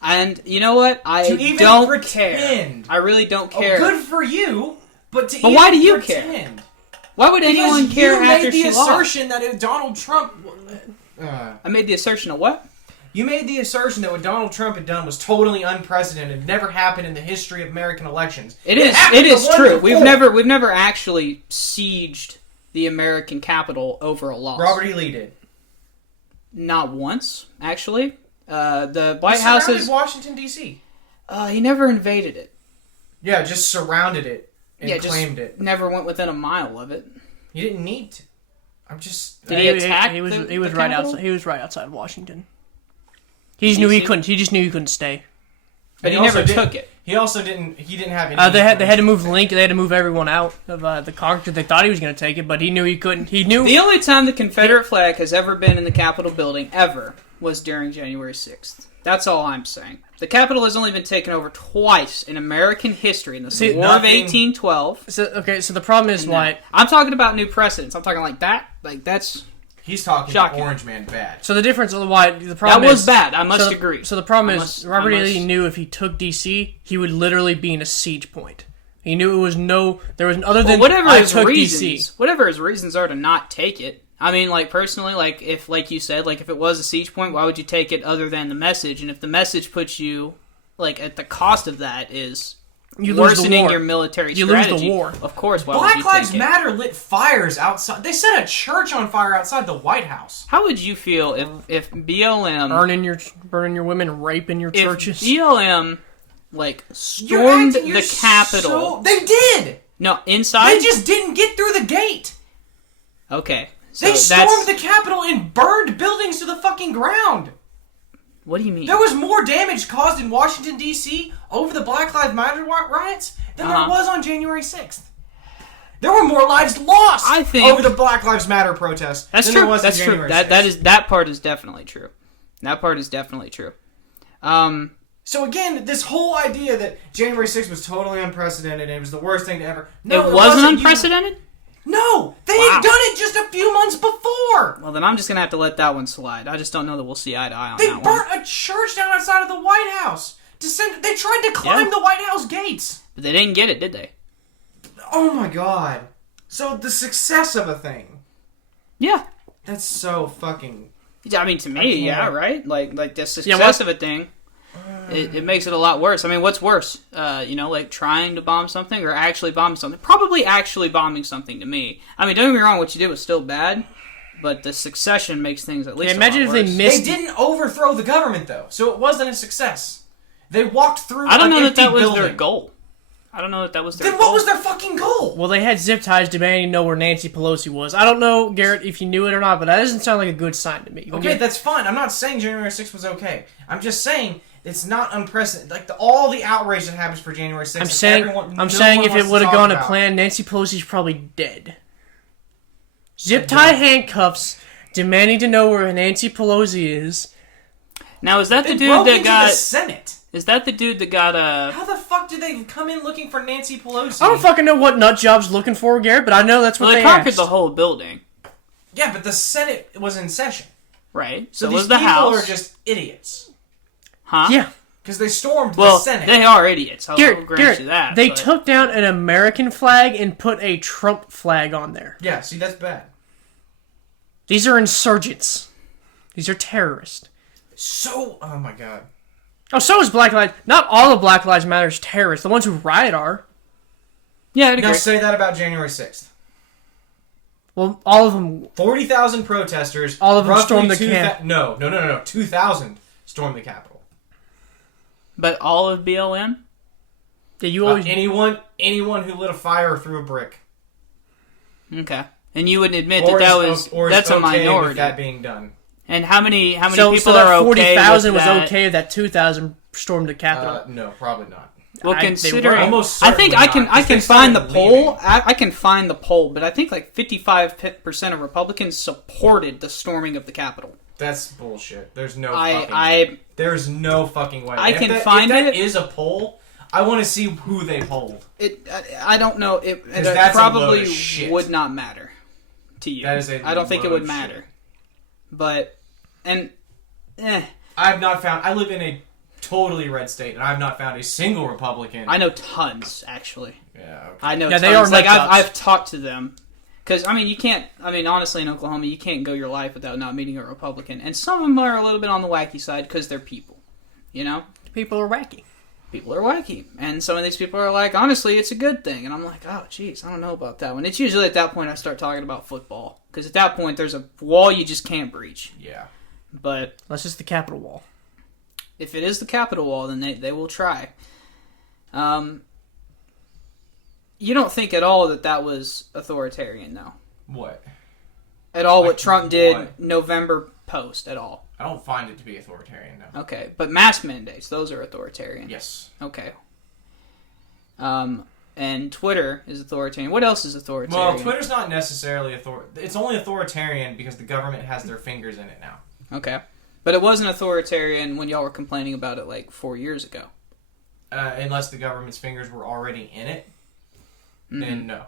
And you know what? I don't care. I really don't care. Oh, good for you, but why do you care? Why would anyone care after she lost? You made the assertion that if Donald Trump... I made the assertion of what? You made the assertion that what Donald Trump had done was totally unprecedented, never happened in the history of American elections. It is true. We've never actually sieged the American Capitol over a loss. Robert E. Lee did. Not once, actually. The White House is Washington D.C. He never invaded it. Yeah, just surrounded it and claimed it. Never went within a mile of it. He didn't need to. I'm just. Did he attack? He was right outside. He was right outside Washington. He just knew he couldn't. He just knew he couldn't stay. But he never took it. He also didn't. He didn't have any. They had to move Lincoln. They had to move everyone out of the Congress. They thought he was going to take it, but he knew he couldn't. He knew. The only time the Confederate flag has ever been in the Capitol building ever was during January 6th. That's all I'm saying. The Capitol has only been taken over twice in American history in the War of 1812. So the problem is why I'm talking about new precedents. I'm talking like that. Like that's. He's talking shocking. Orange Man bad. So the difference of why the problem that was bad. I must agree. So the problem is Robert E. Lee knew if he took D.C., he would literally be in a siege point. He knew there was other than whatever I his took reasons, D.C. Whatever his reasons are to not take it. I mean, like personally, like if you said, like if it was a siege point, why would you take it other than the message? And if the message puts you like at the cost of that is worsening your military strategy. Lose the war. Of course, why Black would you Lives take Matter lit fires outside. They set a church on fire outside the White House. How would you feel if BLM burning your women, raping your churches? If BLM like stormed the Capitol? They did. No, inside. They just didn't get through the gate. Okay. So they stormed the Capitol and burned buildings to the fucking ground. What do you mean? There was more damage caused in Washington, D.C. over the Black Lives Matter riots than there was on January 6th. There were more lives lost over the Black Lives Matter protests than there was on January 6th. That part is definitely true. That part is definitely true. So again, this whole idea that January 6th was totally unprecedented and it was the worst thing to ever... No, it wasn't unprecedented? No! They had done it just a few months before! Well, then I'm just going to have to let that one slide. I just don't know that we'll see eye to eye on that one. They burnt a church down outside of the White House! They tried to climb the White House gates! But they didn't get it, did they? Oh my god. So the success of a thing. Yeah. That's so fucking... I mean, to me, yeah, right? Like the success of a thing... It makes it a lot worse. I mean, what's worse? Like trying to bomb something or actually bombing something? Probably actually bombing something to me. I mean, don't get me wrong, what you did was still bad, but the succession makes things at least imagine a lot worse. They didn't overthrow the government, though, so it wasn't a success. They walked through I don't know that that was building. their goal. I don't know that was their goal. Then what was their fucking goal? Well, they had zip ties demanding to know where Nancy Pelosi was. I don't know, Garrett, if you knew it or not, but that doesn't sound like a good sign to me. Okay, that's fine. I'm not saying January 6th was okay. I'm just saying... It's not unprecedented. Like all the outrage that happens for January 6th. I'm saying if it would have gone to plan, Nancy Pelosi's probably dead. Zip tie handcuffs, demanding to know where Nancy Pelosi is. Now is that the dude that got the Senate? Is that the dude that got How the fuck did they come in looking for Nancy Pelosi? I don't fucking know what nut job's looking for, Garrett, but I know that's what they conquered the whole building. Yeah, but the Senate was in session. Right. So these was the people House. are just idiots. Huh? Yeah. Because they stormed the Senate. They are idiots. I'll grant you that. They took down an American flag and put a Trump flag on there. Yeah, see, that's bad. These are insurgents. These are terrorists. So, oh my god. Oh, so is Black Lives. Not all of Black Lives Matter's terrorists. The ones who riot are. Yeah, I'd Now agree. say that about January 6th. Well, all of them. 40,000 protesters. All of them roughly stormed the camp. No. 2,000 stormed the Capitol. But all of BLM? Yeah, you always. Anyone who lit a fire or threw a brick. Okay. And you wouldn't admit Or that is- or is that's a okay with minority. that being done. And how many So people that are okay 40,000 with was that? okay if that 2,000 stormed the Capitol. No, probably not. Well, They considering were. Almost I think certainly I can not, 'cause they find the started poll. leaving. I can find the poll, but I think like 55% of Republicans supported the storming of the Capitol. That's bullshit. There's no there's no fucking way. I If can that- find if that it. is a poll, I want to see who they polled. I don't know. It that's a probably load of shit. would not matter to you. That is a I don't think it load would of matter. shit. But I have not found. I live in a totally red state, and I have not found a single Republican. I know tons actually. Yeah. Okay. I know. Yeah, tons. they are like nut jobs. I've talked to them. Because, I mean, you can't, honestly, in Oklahoma, you can't go your life without not meeting a Republican. And some of them are a little bit on the wacky side because they're people, you know? People are wacky. People are wacky. And some of these people are like, honestly, it's a good thing. And I'm like, oh, jeez, I don't know about that one. It's usually at that point I start talking about football. Because at that point, there's a wall you just can't breach. Yeah. But That's just the Capitol wall. if it is the Capitol wall, then they will try. You don't think at all that was authoritarian, though? What? At all Like what Trump did what? November post at all? I don't find it to be authoritarian, no. Okay, but mask mandates, those are authoritarian. Yes. Okay. And Twitter is authoritarian. What else is authoritarian? Well, Twitter's not necessarily It's only authoritarian because the government has their fingers in it now. Okay. But it wasn't authoritarian when y'all were complaining about it like 4 years ago. Unless the government's fingers were already in it, then no.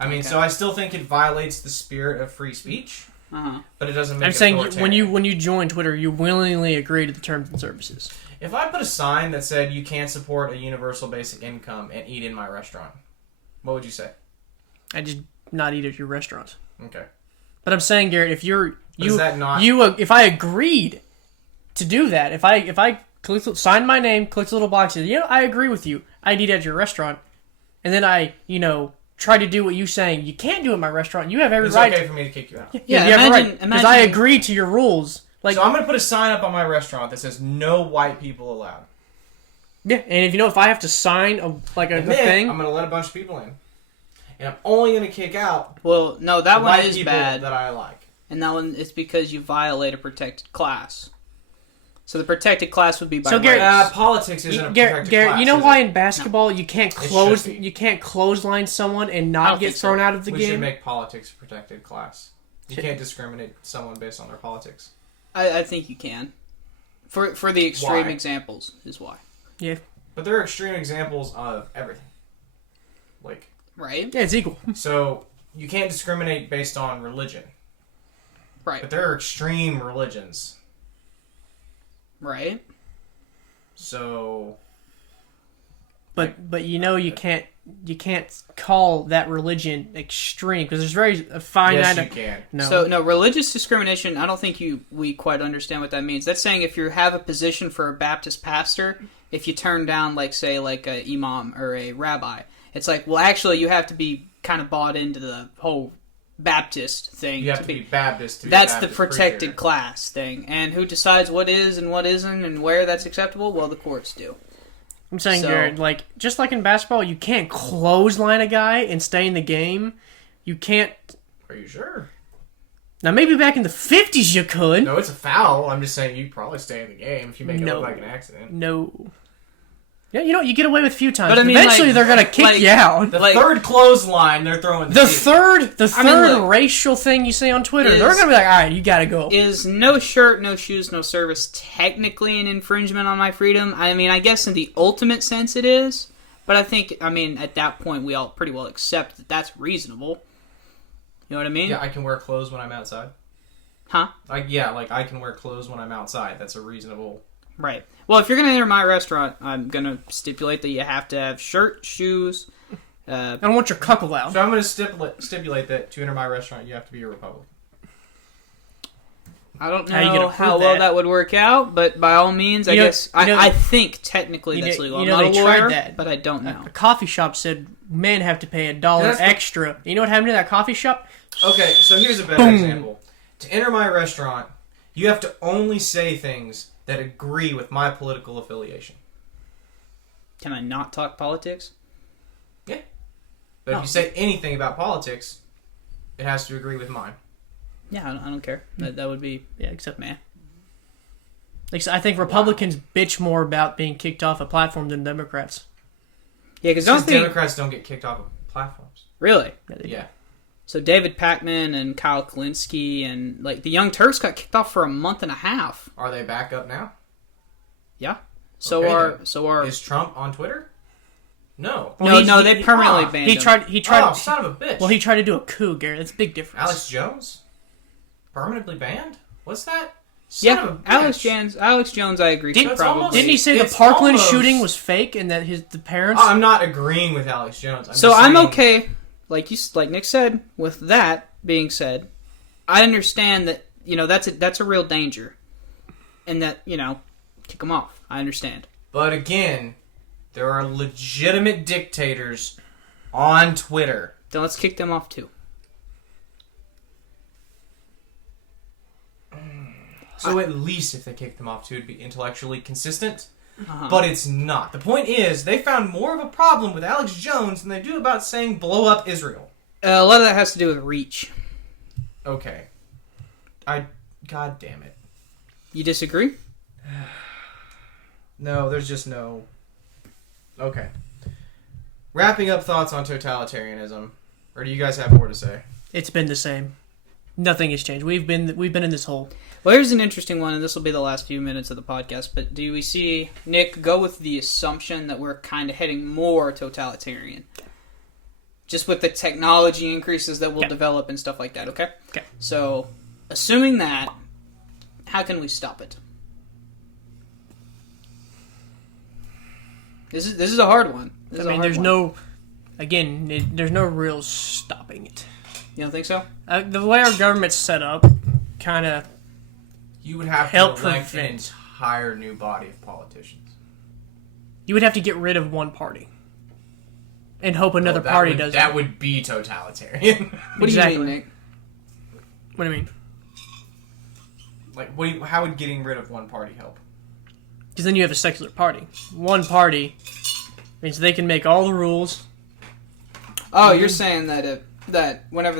I mean, Okay. so I still think it violates the spirit of free speech, Uh-huh. but it doesn't make I'm it saying authoritarian. when you join Twitter, you willingly agree to the terms and services. If I put a sign that said you can't support a universal basic income and eat in my restaurant, what would you say? I just not eat at your restaurants. Okay. But I'm saying, Garrett, if Is that not- if I agreed to do that, if I signed my name, clicked the little box, and said, I agree with you, I'd eat at your restaurant, and then I try to do what you're saying you can't do at my restaurant, you have every It's right. okay for me to kick you out. Yeah, you have a right imagine- because I agree to your rules. Like, So I'm going to put a sign up on my restaurant that says no white people allowed. yeah, and if I have to sign a And then thing, I'm going to let a bunch of people in. And I'm only going to kick out Well, no, that the one white is people bad. that I like. And that one is because you violate a protected class. So the protected class would be by So, Garrett, race. Politics isn't a Garrett, protected Garrett, class, you know is why it? in basketball you can't clothesline someone and I not don't get think so. thrown out of the We should game? make politics a protected class. You can't discriminate someone based on their politics. I think you can. For the extreme Why? examples is why. Yeah, But there are extreme examples of everything. Like, Right? yeah, it's equal. so you can't discriminate based on religion. Right. But there are extreme religions. Right? So But you can't call that religion extreme because there's very a finite. yes, you can. No, So no, religious discrimination, I don't think we quite understand what that means. That's saying if you have a position for a Baptist pastor, if you turn down like a imam or a rabbi, it's like, well, actually you have to be kind of bought into the whole Baptist thing. You have to be Baptist to be That's a the Baptist protected preacher. class thing. And who decides what is and what isn't and where that's acceptable? Well, the courts do. I'm saying, So- Garrett, just like in basketball, you can't clothesline a guy and stay in the game. You can't. Are you sure? Now, maybe back in the 50s you could. No, it's a foul. I'm just saying you probably stay in the game if you make it No. look like an accident. No. Yeah, you get away with a few times. But I mean, eventually like- they're gonna kick like- you out. The Like- third clothesline, they're throwing The the third look, racial thing you say on Twitter, is- they're gonna be like, all right, you gotta go. Is no shirt, no shoes, no service technically an infringement on my freedom? I mean, I guess in the ultimate sense it is. But I think, at that point we all pretty well accept that that's reasonable. You know what I mean? Yeah, I can wear clothes when I'm outside. Huh? I can wear clothes when I'm outside. That's a reasonable. Right. Well, if you're going to enter my restaurant, I'm going to stipulate that you have to have shirt, shoes. I don't want your cuckle out. So I'm going to stipulate that to enter my restaurant, you have to be a Republican. I don't How you gonna know prove how well that? that would work out, but by all means, I guess I think technically that's legal. I'm not a they lawyer, tried that. but I don't know. A coffee shop said men have to pay $1 That's the- extra. You know what happened to that coffee shop? Okay, so here's a better example. To enter my restaurant, you have to only say things that agree with my political affiliation. Can I not talk politics? Yeah. But if you say anything about politics, it has to agree with mine. Yeah, I don't care. That would be Except man. Like, I think Republicans bitch more about being kicked off a platform than Democrats. Yeah, because Democrats don't get kicked off of platforms. Really? Yeah. So David Pakman and Kyle Kalinske and like the Young Turks got kicked off for a month and a half. Are they back up now? Yeah. Is Trump on Twitter? No. No, they permanently banned him. He tried. Oh, son of a bitch. Well, he tried to do a coup, Garrett. That's a big difference. Alex Jones? Permanently banned? What's that? Son of a bitch. Alex Jones, I agree. Almost- Didn't he say the It's Parkland almost- shooting was fake and that the parents? I'm not agreeing with Alex Jones. I'm just saying, okay. Like Nick said. With that being said, I understand that that's a real danger, and that kick him off. I understand. But again, there are legitimate dictators on Twitter. Then let's kick them off too. So at least if they kick them off too, it'd be intellectually consistent. Uh-huh. But it's not. The point is, they found more of a problem with Alex Jones than they do about saying blow up Israel. A lot of that has to do with reach. Okay. God damn it. You disagree? No, there's just no... Okay. Wrapping up thoughts on totalitarianism. Or do you guys have more to say? It's been the same. Nothing has changed. We've been in this hole. Well, here's an interesting one, and this will be the last few minutes of the podcast, but do we see Nick go with the assumption that we're kind of heading more totalitarian? Just with the technology increases that we'll develop and stuff like that, okay? Okay. So, assuming that, how can we stop it? This is a hard one. There's no real stopping it. You don't think so? The way our government's set up, kind of... You would have Help to elect an prevent. entire new body of politicians. You would have to get rid of one party. And hope another party does it. That would be totalitarian. What Exactly. do you mean, Nick? What do you mean? Like, how would getting rid of one party help? Because then you have a secular party. One party means they can make all the rules. Oh, you're saying that that whenever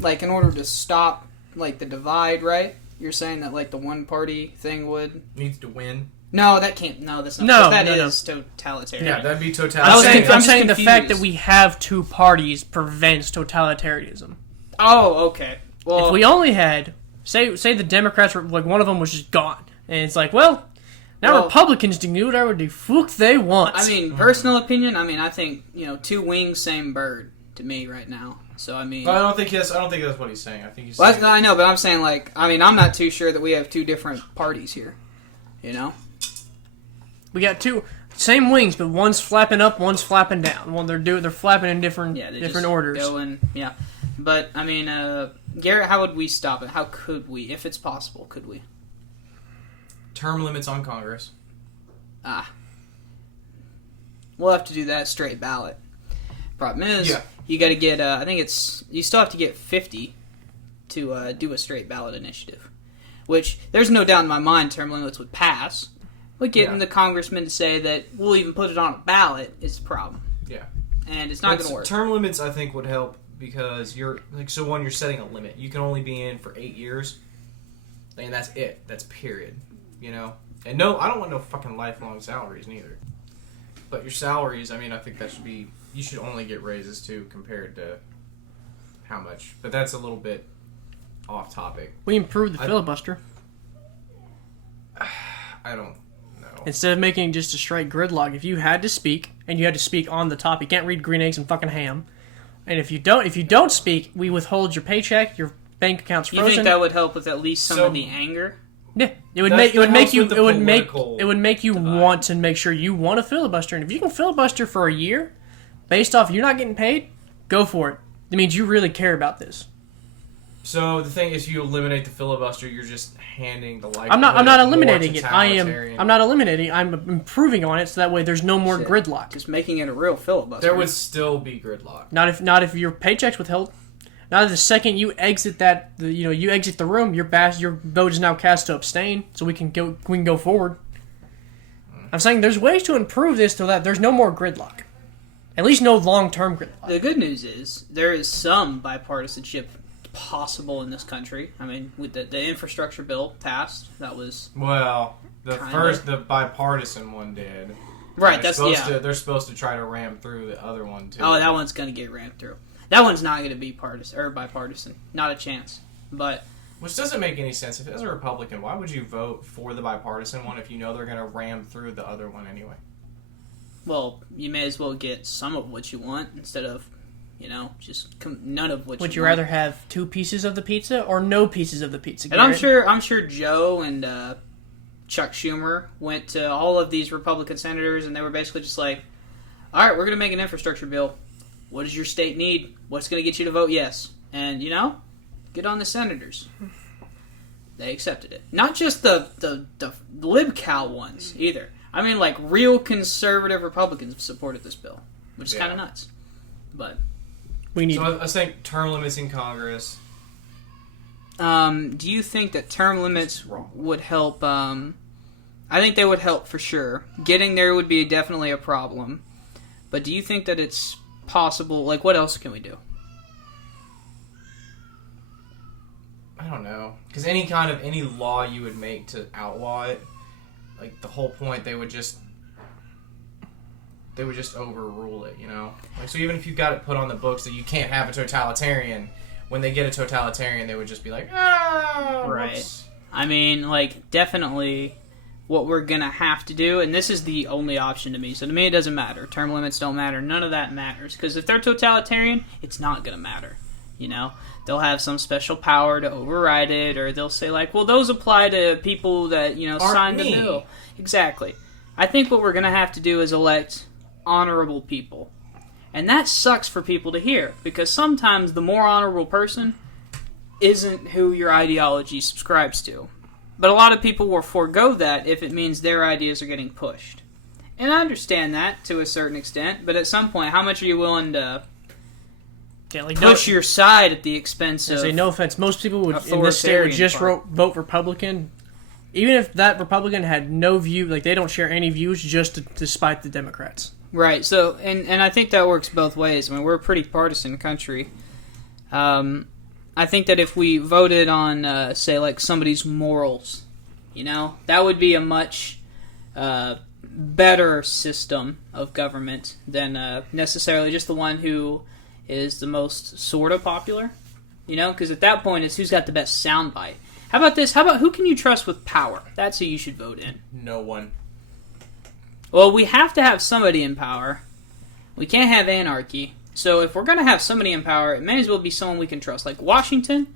in order to stop the divide, right? You're saying that the one party thing would Needs to win. No, that can't. No, that's not. No, that no, is totalitarian. Yeah, that'd be I'm totalitarian. saying the confused. fact that we have two parties prevents totalitarianism. Oh, okay. Well, If we only had, say the Democrats were one of them was just gone, and it's now Republicans can do whatever the fuck they want. I mean, personal opinion. I think two wings, same bird to me right now. So I mean, But I don't think that's what he's saying. I think he's well, saying... I know, but I'm saying I'm not too sure that we have two different parties here. We got two same wings, but one's flapping up, one's flapping down. Well, they're flapping in different orders. Yeah, but Garrett, how would we stop it? How could we, if it's possible, could we? Term limits on Congress. We'll have to do that straight ballot. Problem is, Yeah. you got to get. You still have to get 50 to do a straight ballot initiative. Which there's no doubt in my mind term limits would pass. But getting the congressman to say that we'll even put it on a ballot is the problem. Yeah. And it's not going to work. Term limits, I think, would help because you're setting a limit. You can only be in for 8 years, and that's it. That's period. And no, I don't want no fucking lifelong salaries neither. But your salaries, I think that should be. You should only get raises too compared to how much. But that's a little bit off topic. We improved the filibuster. I don't know. Instead of making just a straight gridlock, if you had to speak, and you had to speak on the top, you can't read green eggs and fucking ham. And if you don't speak, we withhold your paycheck, your bank account's frozen. You think that would help with at least some of the anger? Yeah, it would make you want to make sure you want to filibuster. And if you can filibuster for a year, based off you not getting paid, go for it. It means you really care about this. So the thing is, if you eliminate the filibuster, you're just handing the life. I'm not eliminating it. I'm not eliminating. I'm improving on it so that way there's no more gridlock. Just making it a real filibuster. There would still be gridlock. Not if your paycheck's withheld. Not the second you exit you exit the room, your vote is now cast to abstain, so we can go forward. I'm saying there's ways to improve this so that there's no more gridlock. At least no long-term gridlock. The good news is there is some bipartisanship possible in this country. I mean, with the infrastructure bill passed, that was the bipartisan one did. Right. They're supposed to try to ram through the other one too. Oh, that one's gonna get rammed through. That one's not gonna be partisan or bipartisan. Not a chance. But which doesn't make any sense. If as a Republican, why would you vote for the bipartisan one if you know they're gonna ram through the other one anyway? Well, you may as well get some of what you want instead of, just none of what you want. Would you rather have 2 pieces of the pizza or no pieces of the pizza? And I'm sure Joe and Chuck Schumer went to all of these Republican senators and they were basically just like, all right, we're going to make an infrastructure bill. What does your state need? What's going to get you to vote yes? And, get on the senators. They accepted it. Not just the lib-cow ones, either. I mean, like, real conservative Republicans supported this bill, which is kind of nuts. But I think term limits in Congress. Do you think that term limits would help? I think they would help for sure. Getting there would be definitely a problem. But do you think that it's possible? Like, what else can we do? I don't know. Because any law you would make to outlaw it, like, the whole point, they would just overrule it, Like, so even if you got it put on the books that you can't have a totalitarian, when they get a totalitarian, they would just be like, right. Whoops. I mean, like, definitely what we're going to have to do, and this is the only option to me, so to me it doesn't matter. Term limits don't matter. None of that matters. Because if they're totalitarian, it's not going to matter, They'll have some special power to override it, or they'll say, like, well, those apply to people that, signed the bill. Exactly. I think what we're going to have to do is elect honorable people. And that sucks for people to hear, because sometimes the more honorable person isn't who your ideology subscribes to. But a lot of people will forego that if it means their ideas are getting pushed. And I understand that to a certain extent, but at some point, how much are you willing to push your side at the expense of... no offense, most people would in this state would just vote Republican, even if that Republican had no view, like they don't share any views, just despite the Democrats. Right, so, and I think that works both ways. I mean, we're a pretty partisan country. I think that if we voted on, say, like, somebody's morals, that would be a much better system of government than necessarily just the one who is the most sort of popular, because at that point it's who's got the best soundbite. How about this? How about who can you trust with power? That's who you should vote in. No one. Well, we have to have somebody in power. We can't have anarchy. So if we're going to have somebody in power, it may as well be someone we can trust. Like Washington,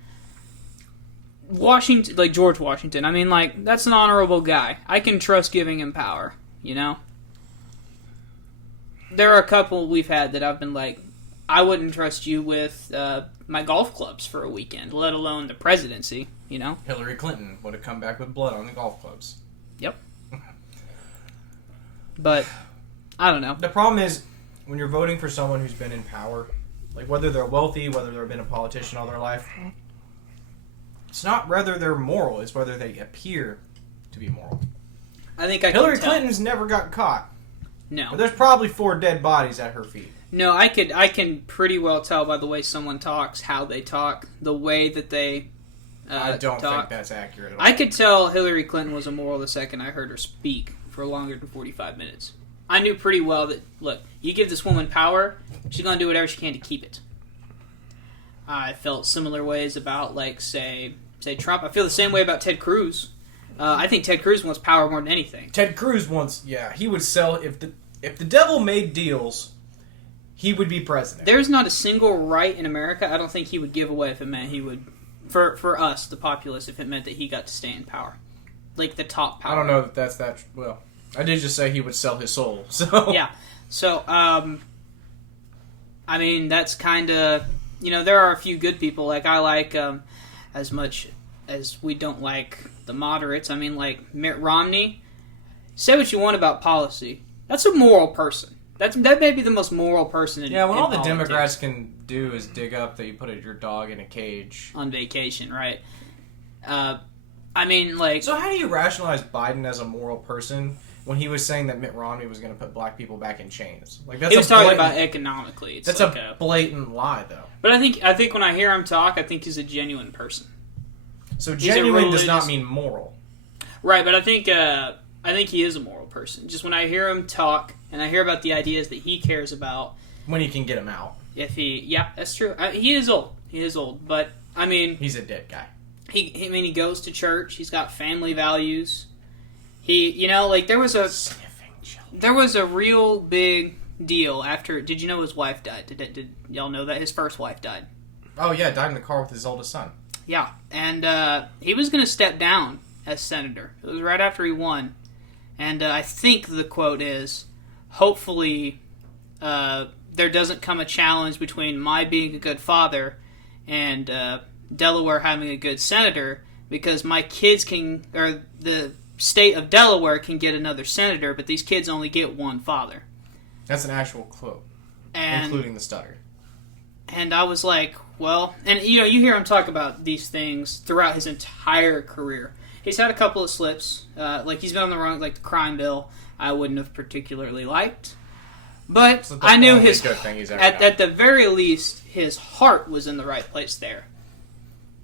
like George Washington. I mean, like, that's an honorable guy. I can trust giving him power, There are a couple we've had that I've been like, I wouldn't trust you with my golf clubs for a weekend, let alone the presidency, Hillary Clinton would have come back with blood on the golf clubs. Yep. But, I don't know. The problem is, when you're voting for someone who's been in power, like whether they're wealthy, whether they've been a politician all their life, it's not whether they're moral, it's whether they appear to be moral. I think Hillary Clinton's never got caught. No. But there's probably 4 dead bodies at her feet. No, I can pretty well tell by the way someone talks, how they talk, the way that they I don't talk. think that's accurate at all. I could tell Hillary Clinton was immoral the second I heard her speak for longer than 45 minutes. I knew pretty well that, look, you give this woman power, she's going to do whatever she can to keep it. I felt similar ways about, like, say Trump. I feel the same way about Ted Cruz. I think Ted Cruz wants power more than anything. Ted Cruz wants, he would sell, if the devil made deals, he would be president. There's not a single right in America I don't think he would give away if it meant he would, for us, the populace, if it meant that he got to stay in power. Like, the top power. I don't know that that's that, well, I did just say he would sell his soul, so... Yeah, so, I mean, that's kind of there are a few good people. Like, I like, as much as we don't like the moderates, I mean, like, Mitt Romney, say what you want about policy. That's a moral person. That may be the most moral person in when all the politics. Democrats can do is dig up that you put your dog in a cage. On vacation, right? I mean, like... So how do you rationalize Biden as a moral person when he was saying that Mitt Romney was going to put black people back in chains? Like, that's he was talking about economically. It's that's like a blatant lie, though. But I think when I hear him talk, I think he's a genuine person. So genuine does not mean moral. Right, but I think he is a moral person. Just when I hear him talk, and I hear about the ideas that he cares about... When you can get him out. Yeah, that's true. He is old. He is old, but, I mean... He's a dead guy. He goes to church. He's got family values. There was a real big deal after. Did you know his wife died? Did y'all know that his first wife died? Oh yeah, died in the car with his oldest son. Yeah, and he was going to step down as senator. It was right after he won, and I think the quote is, "Hopefully, there doesn't come a challenge between my being a good father and." Delaware having a good senator, because my kids or the state of Delaware can get another senator, but these kids only get one father. That's an actual quote, including the stutter. And I was like, well, and you hear him talk about these things throughout his entire career. He's had a couple of slips, like he's been on the wrong, like the crime bill, I wouldn't have particularly liked. But I knew at the very least, his heart was in the right place there.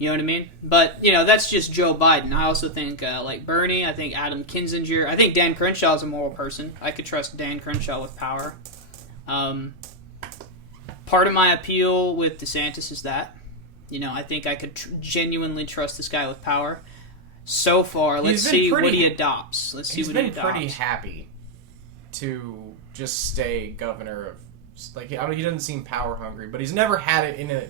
You know what I mean? But, that's just Joe Biden. I also think, like Bernie, I think Adam Kinzinger, I think Dan Crenshaw is a moral person. I could trust Dan Crenshaw with power. Part of my appeal with DeSantis is that. I think I could genuinely trust this guy with power. So far, let's see what he adopts. He's been pretty happy to just stay governor of... Like, he doesn't seem power hungry, but he's never had it in a...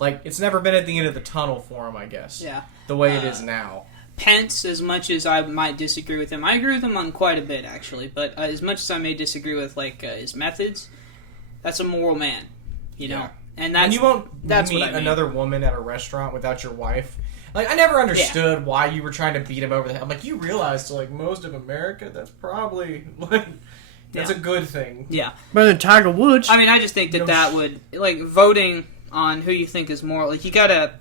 Like, it's never been at the end of the tunnel for him, I guess. Yeah. The way it is now. Pence, as much as I might disagree with him, I agree with him on quite a bit, actually, but as much as I may disagree with, his methods, that's a moral man, know? And that's... And you won't meet another woman at a restaurant without your wife. Like, I never understood why you were trying to beat him over the head. I'm like, you realize, most of America, that's probably, that's a good thing. Yeah. Better than Tiger Woods. I mean, I just think that would, voting... on who you think is moral, you gotta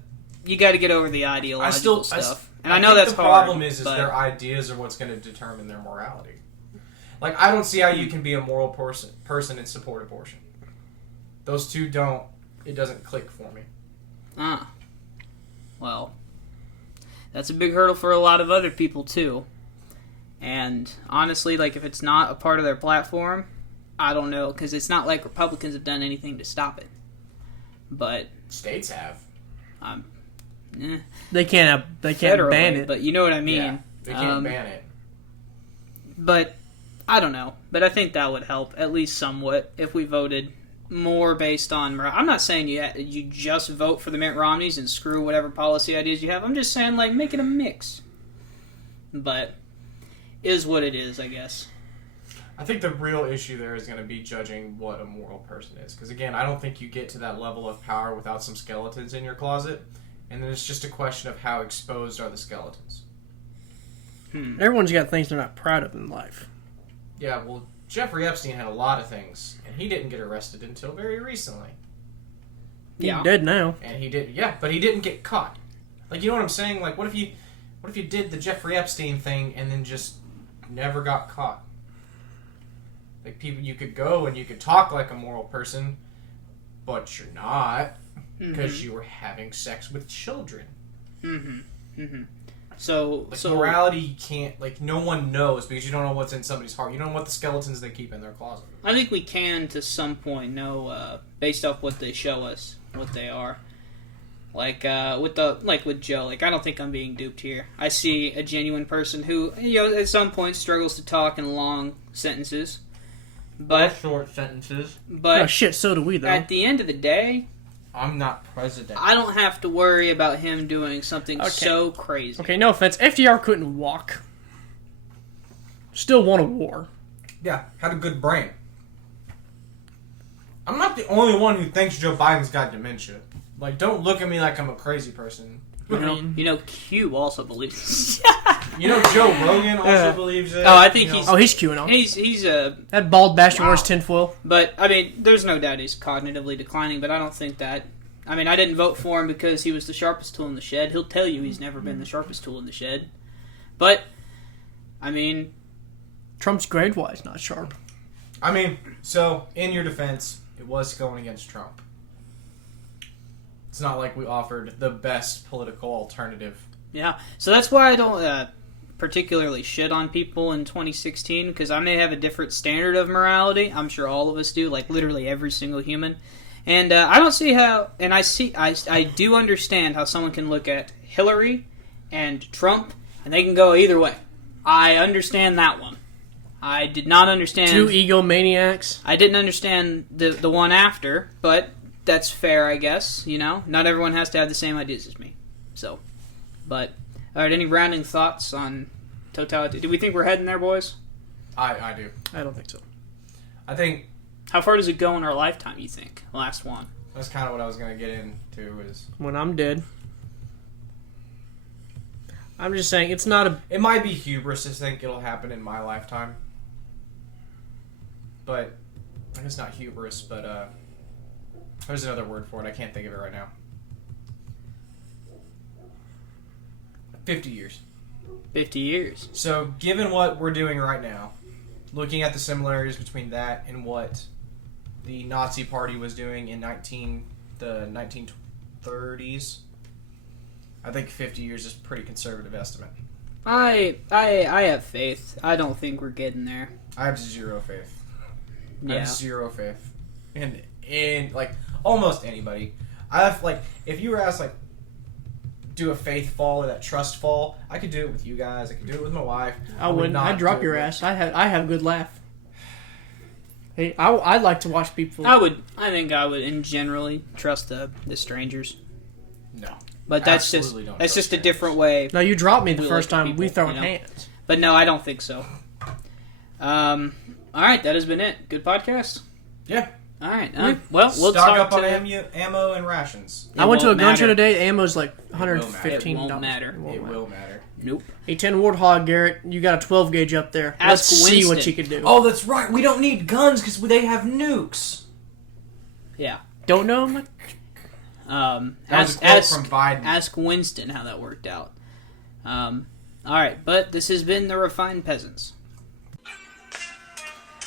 get over the ideological stuff. And I know that's hard. The problem is their ideas are what's going to determine their morality. Like, I don't see how you can be a moral person and support abortion. Those two it doesn't click for me. Well, that's a big hurdle for a lot of other people too. And honestly, if it's not a part of their platform, I don't know, because it's not like Republicans have done anything to stop it. But states have. They can't ban it. But you know what I mean. Yeah, they can't ban it. But I don't know. But I think that would help at least somewhat if we voted more based on. I'm not saying you just vote for the Mitt Romneys and screw whatever policy ideas you have. I'm just saying make it a mix. But is what it is, I guess. I think the real issue there is going to be judging what a moral person is. Because, again, I don't think you get to that level of power without some skeletons in your closet. And then it's just a question of how exposed are the skeletons. Everyone's got things they're not proud of in life. Yeah, well, Jeffrey Epstein had a lot of things. And he didn't get arrested until very recently. He's dead now. And he did, but he didn't get caught. Like, you know what I'm saying? Like, what if you did the Jeffrey Epstein thing and then just never got caught? Like, people, you could go and you could talk like a moral person, but you're not, because you were having sex with children. So morality, you can't, no one knows, because you don't know what's in somebody's heart. You don't know what the skeletons they keep in their closet. I think we can, to some point, know, based off what they show us, what they are. With Joe, I don't think I'm being duped here. I see a genuine person who, at some point struggles to talk in long sentences. But short sentences. But so do we, though. At the end of the day, I'm not president. I don't have to worry about him doing something so crazy. Okay, no offense. FDR couldn't walk. Still won a war. Yeah, had a good brain. I'm not the only one who thinks Joe Biden's got dementia. Like, don't look at me like I'm a crazy person. You know, Q also believes. You know, Joe Rogan also believes it. Oh, I think he's. Oh, he's QAnon. He's a. That bald bastard wears tinfoil. But I mean, there's no doubt he's cognitively declining. But I don't think that. I mean, I didn't vote for him because he was the sharpest tool in the shed. He'll tell you he's never been the sharpest tool in the shed. But I mean, Trump's grade-wise not sharp. I mean, so in your defense, it was going against Trump. It's not like we offered the best political alternative. Yeah, so that's why I don't particularly shit on people in 2016, because I may have a different standard of morality. I'm sure all of us do, like literally every single human. And I don't see how, and I do understand how someone can look at Hillary and Trump, and they can go either way. I understand that one. I did not understand... Two egomaniacs. I didn't understand the one after, but that's fair, I guess, you know? Not everyone has to have the same ideas as me. So, but... Alright, any rounding thoughts on Totalitarian? Do we think we're heading there, boys? I do. I don't think so. I think... How far does it go in our lifetime, you think? Last one. That's kind of what I was going to get into, is... When I'm dead. I'm just saying, it's not a... It might be hubris to think it'll happen in my lifetime. But... I guess not hubris, but, there's another word for it. I can't think of it right now. 50 years. 50 years. So, given what we're doing right now, looking at the similarities between that and what the Nazi Party was doing in the 1930s, I think 50 years is a pretty conservative estimate. I have faith. I don't think we're getting there. I have zero faith. Yeah. I have zero faith. In like, almost anybody. I have, like, if you were asked, like, do a faith fall or that trust fall, I could do it with you guys. I could do it with my wife. I wouldn't. I'd drop your ass. I have a good laugh. Hey, I'd like to watch people... I think I would, in generally, trust the strangers. No. But that's just a different way. No, you dropped me the We first like time people, we throwing you know? hands. But no, I don't think so. Alright, that has been it. Good podcast? Yeah. Alright, well, we'll stock talk up on to... ammo and rations. I went to a gun show matter. today. Ammo's like $115. It won't matter. It will matter. Nope. Hey, 10 Warthog, Garrett. You got a 12 gauge up there. Ask Let's see what Winston. you can do. Oh, that's right. We don't need guns because they have nukes. Yeah. Don't know much. That was a quote from Biden. Ask Winston how that worked out. Alright, but this has been the Refined Peasants.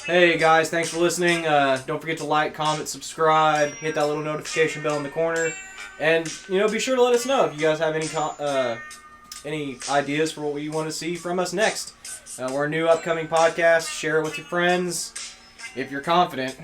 Hey guys, thanks for listening. Don't forget to like, comment, subscribe, hit that little notification bell in the corner, and be sure to let us know if you guys have any ideas for what you want to see from us next. We're a new upcoming podcast. Share it with your friends if you're confident.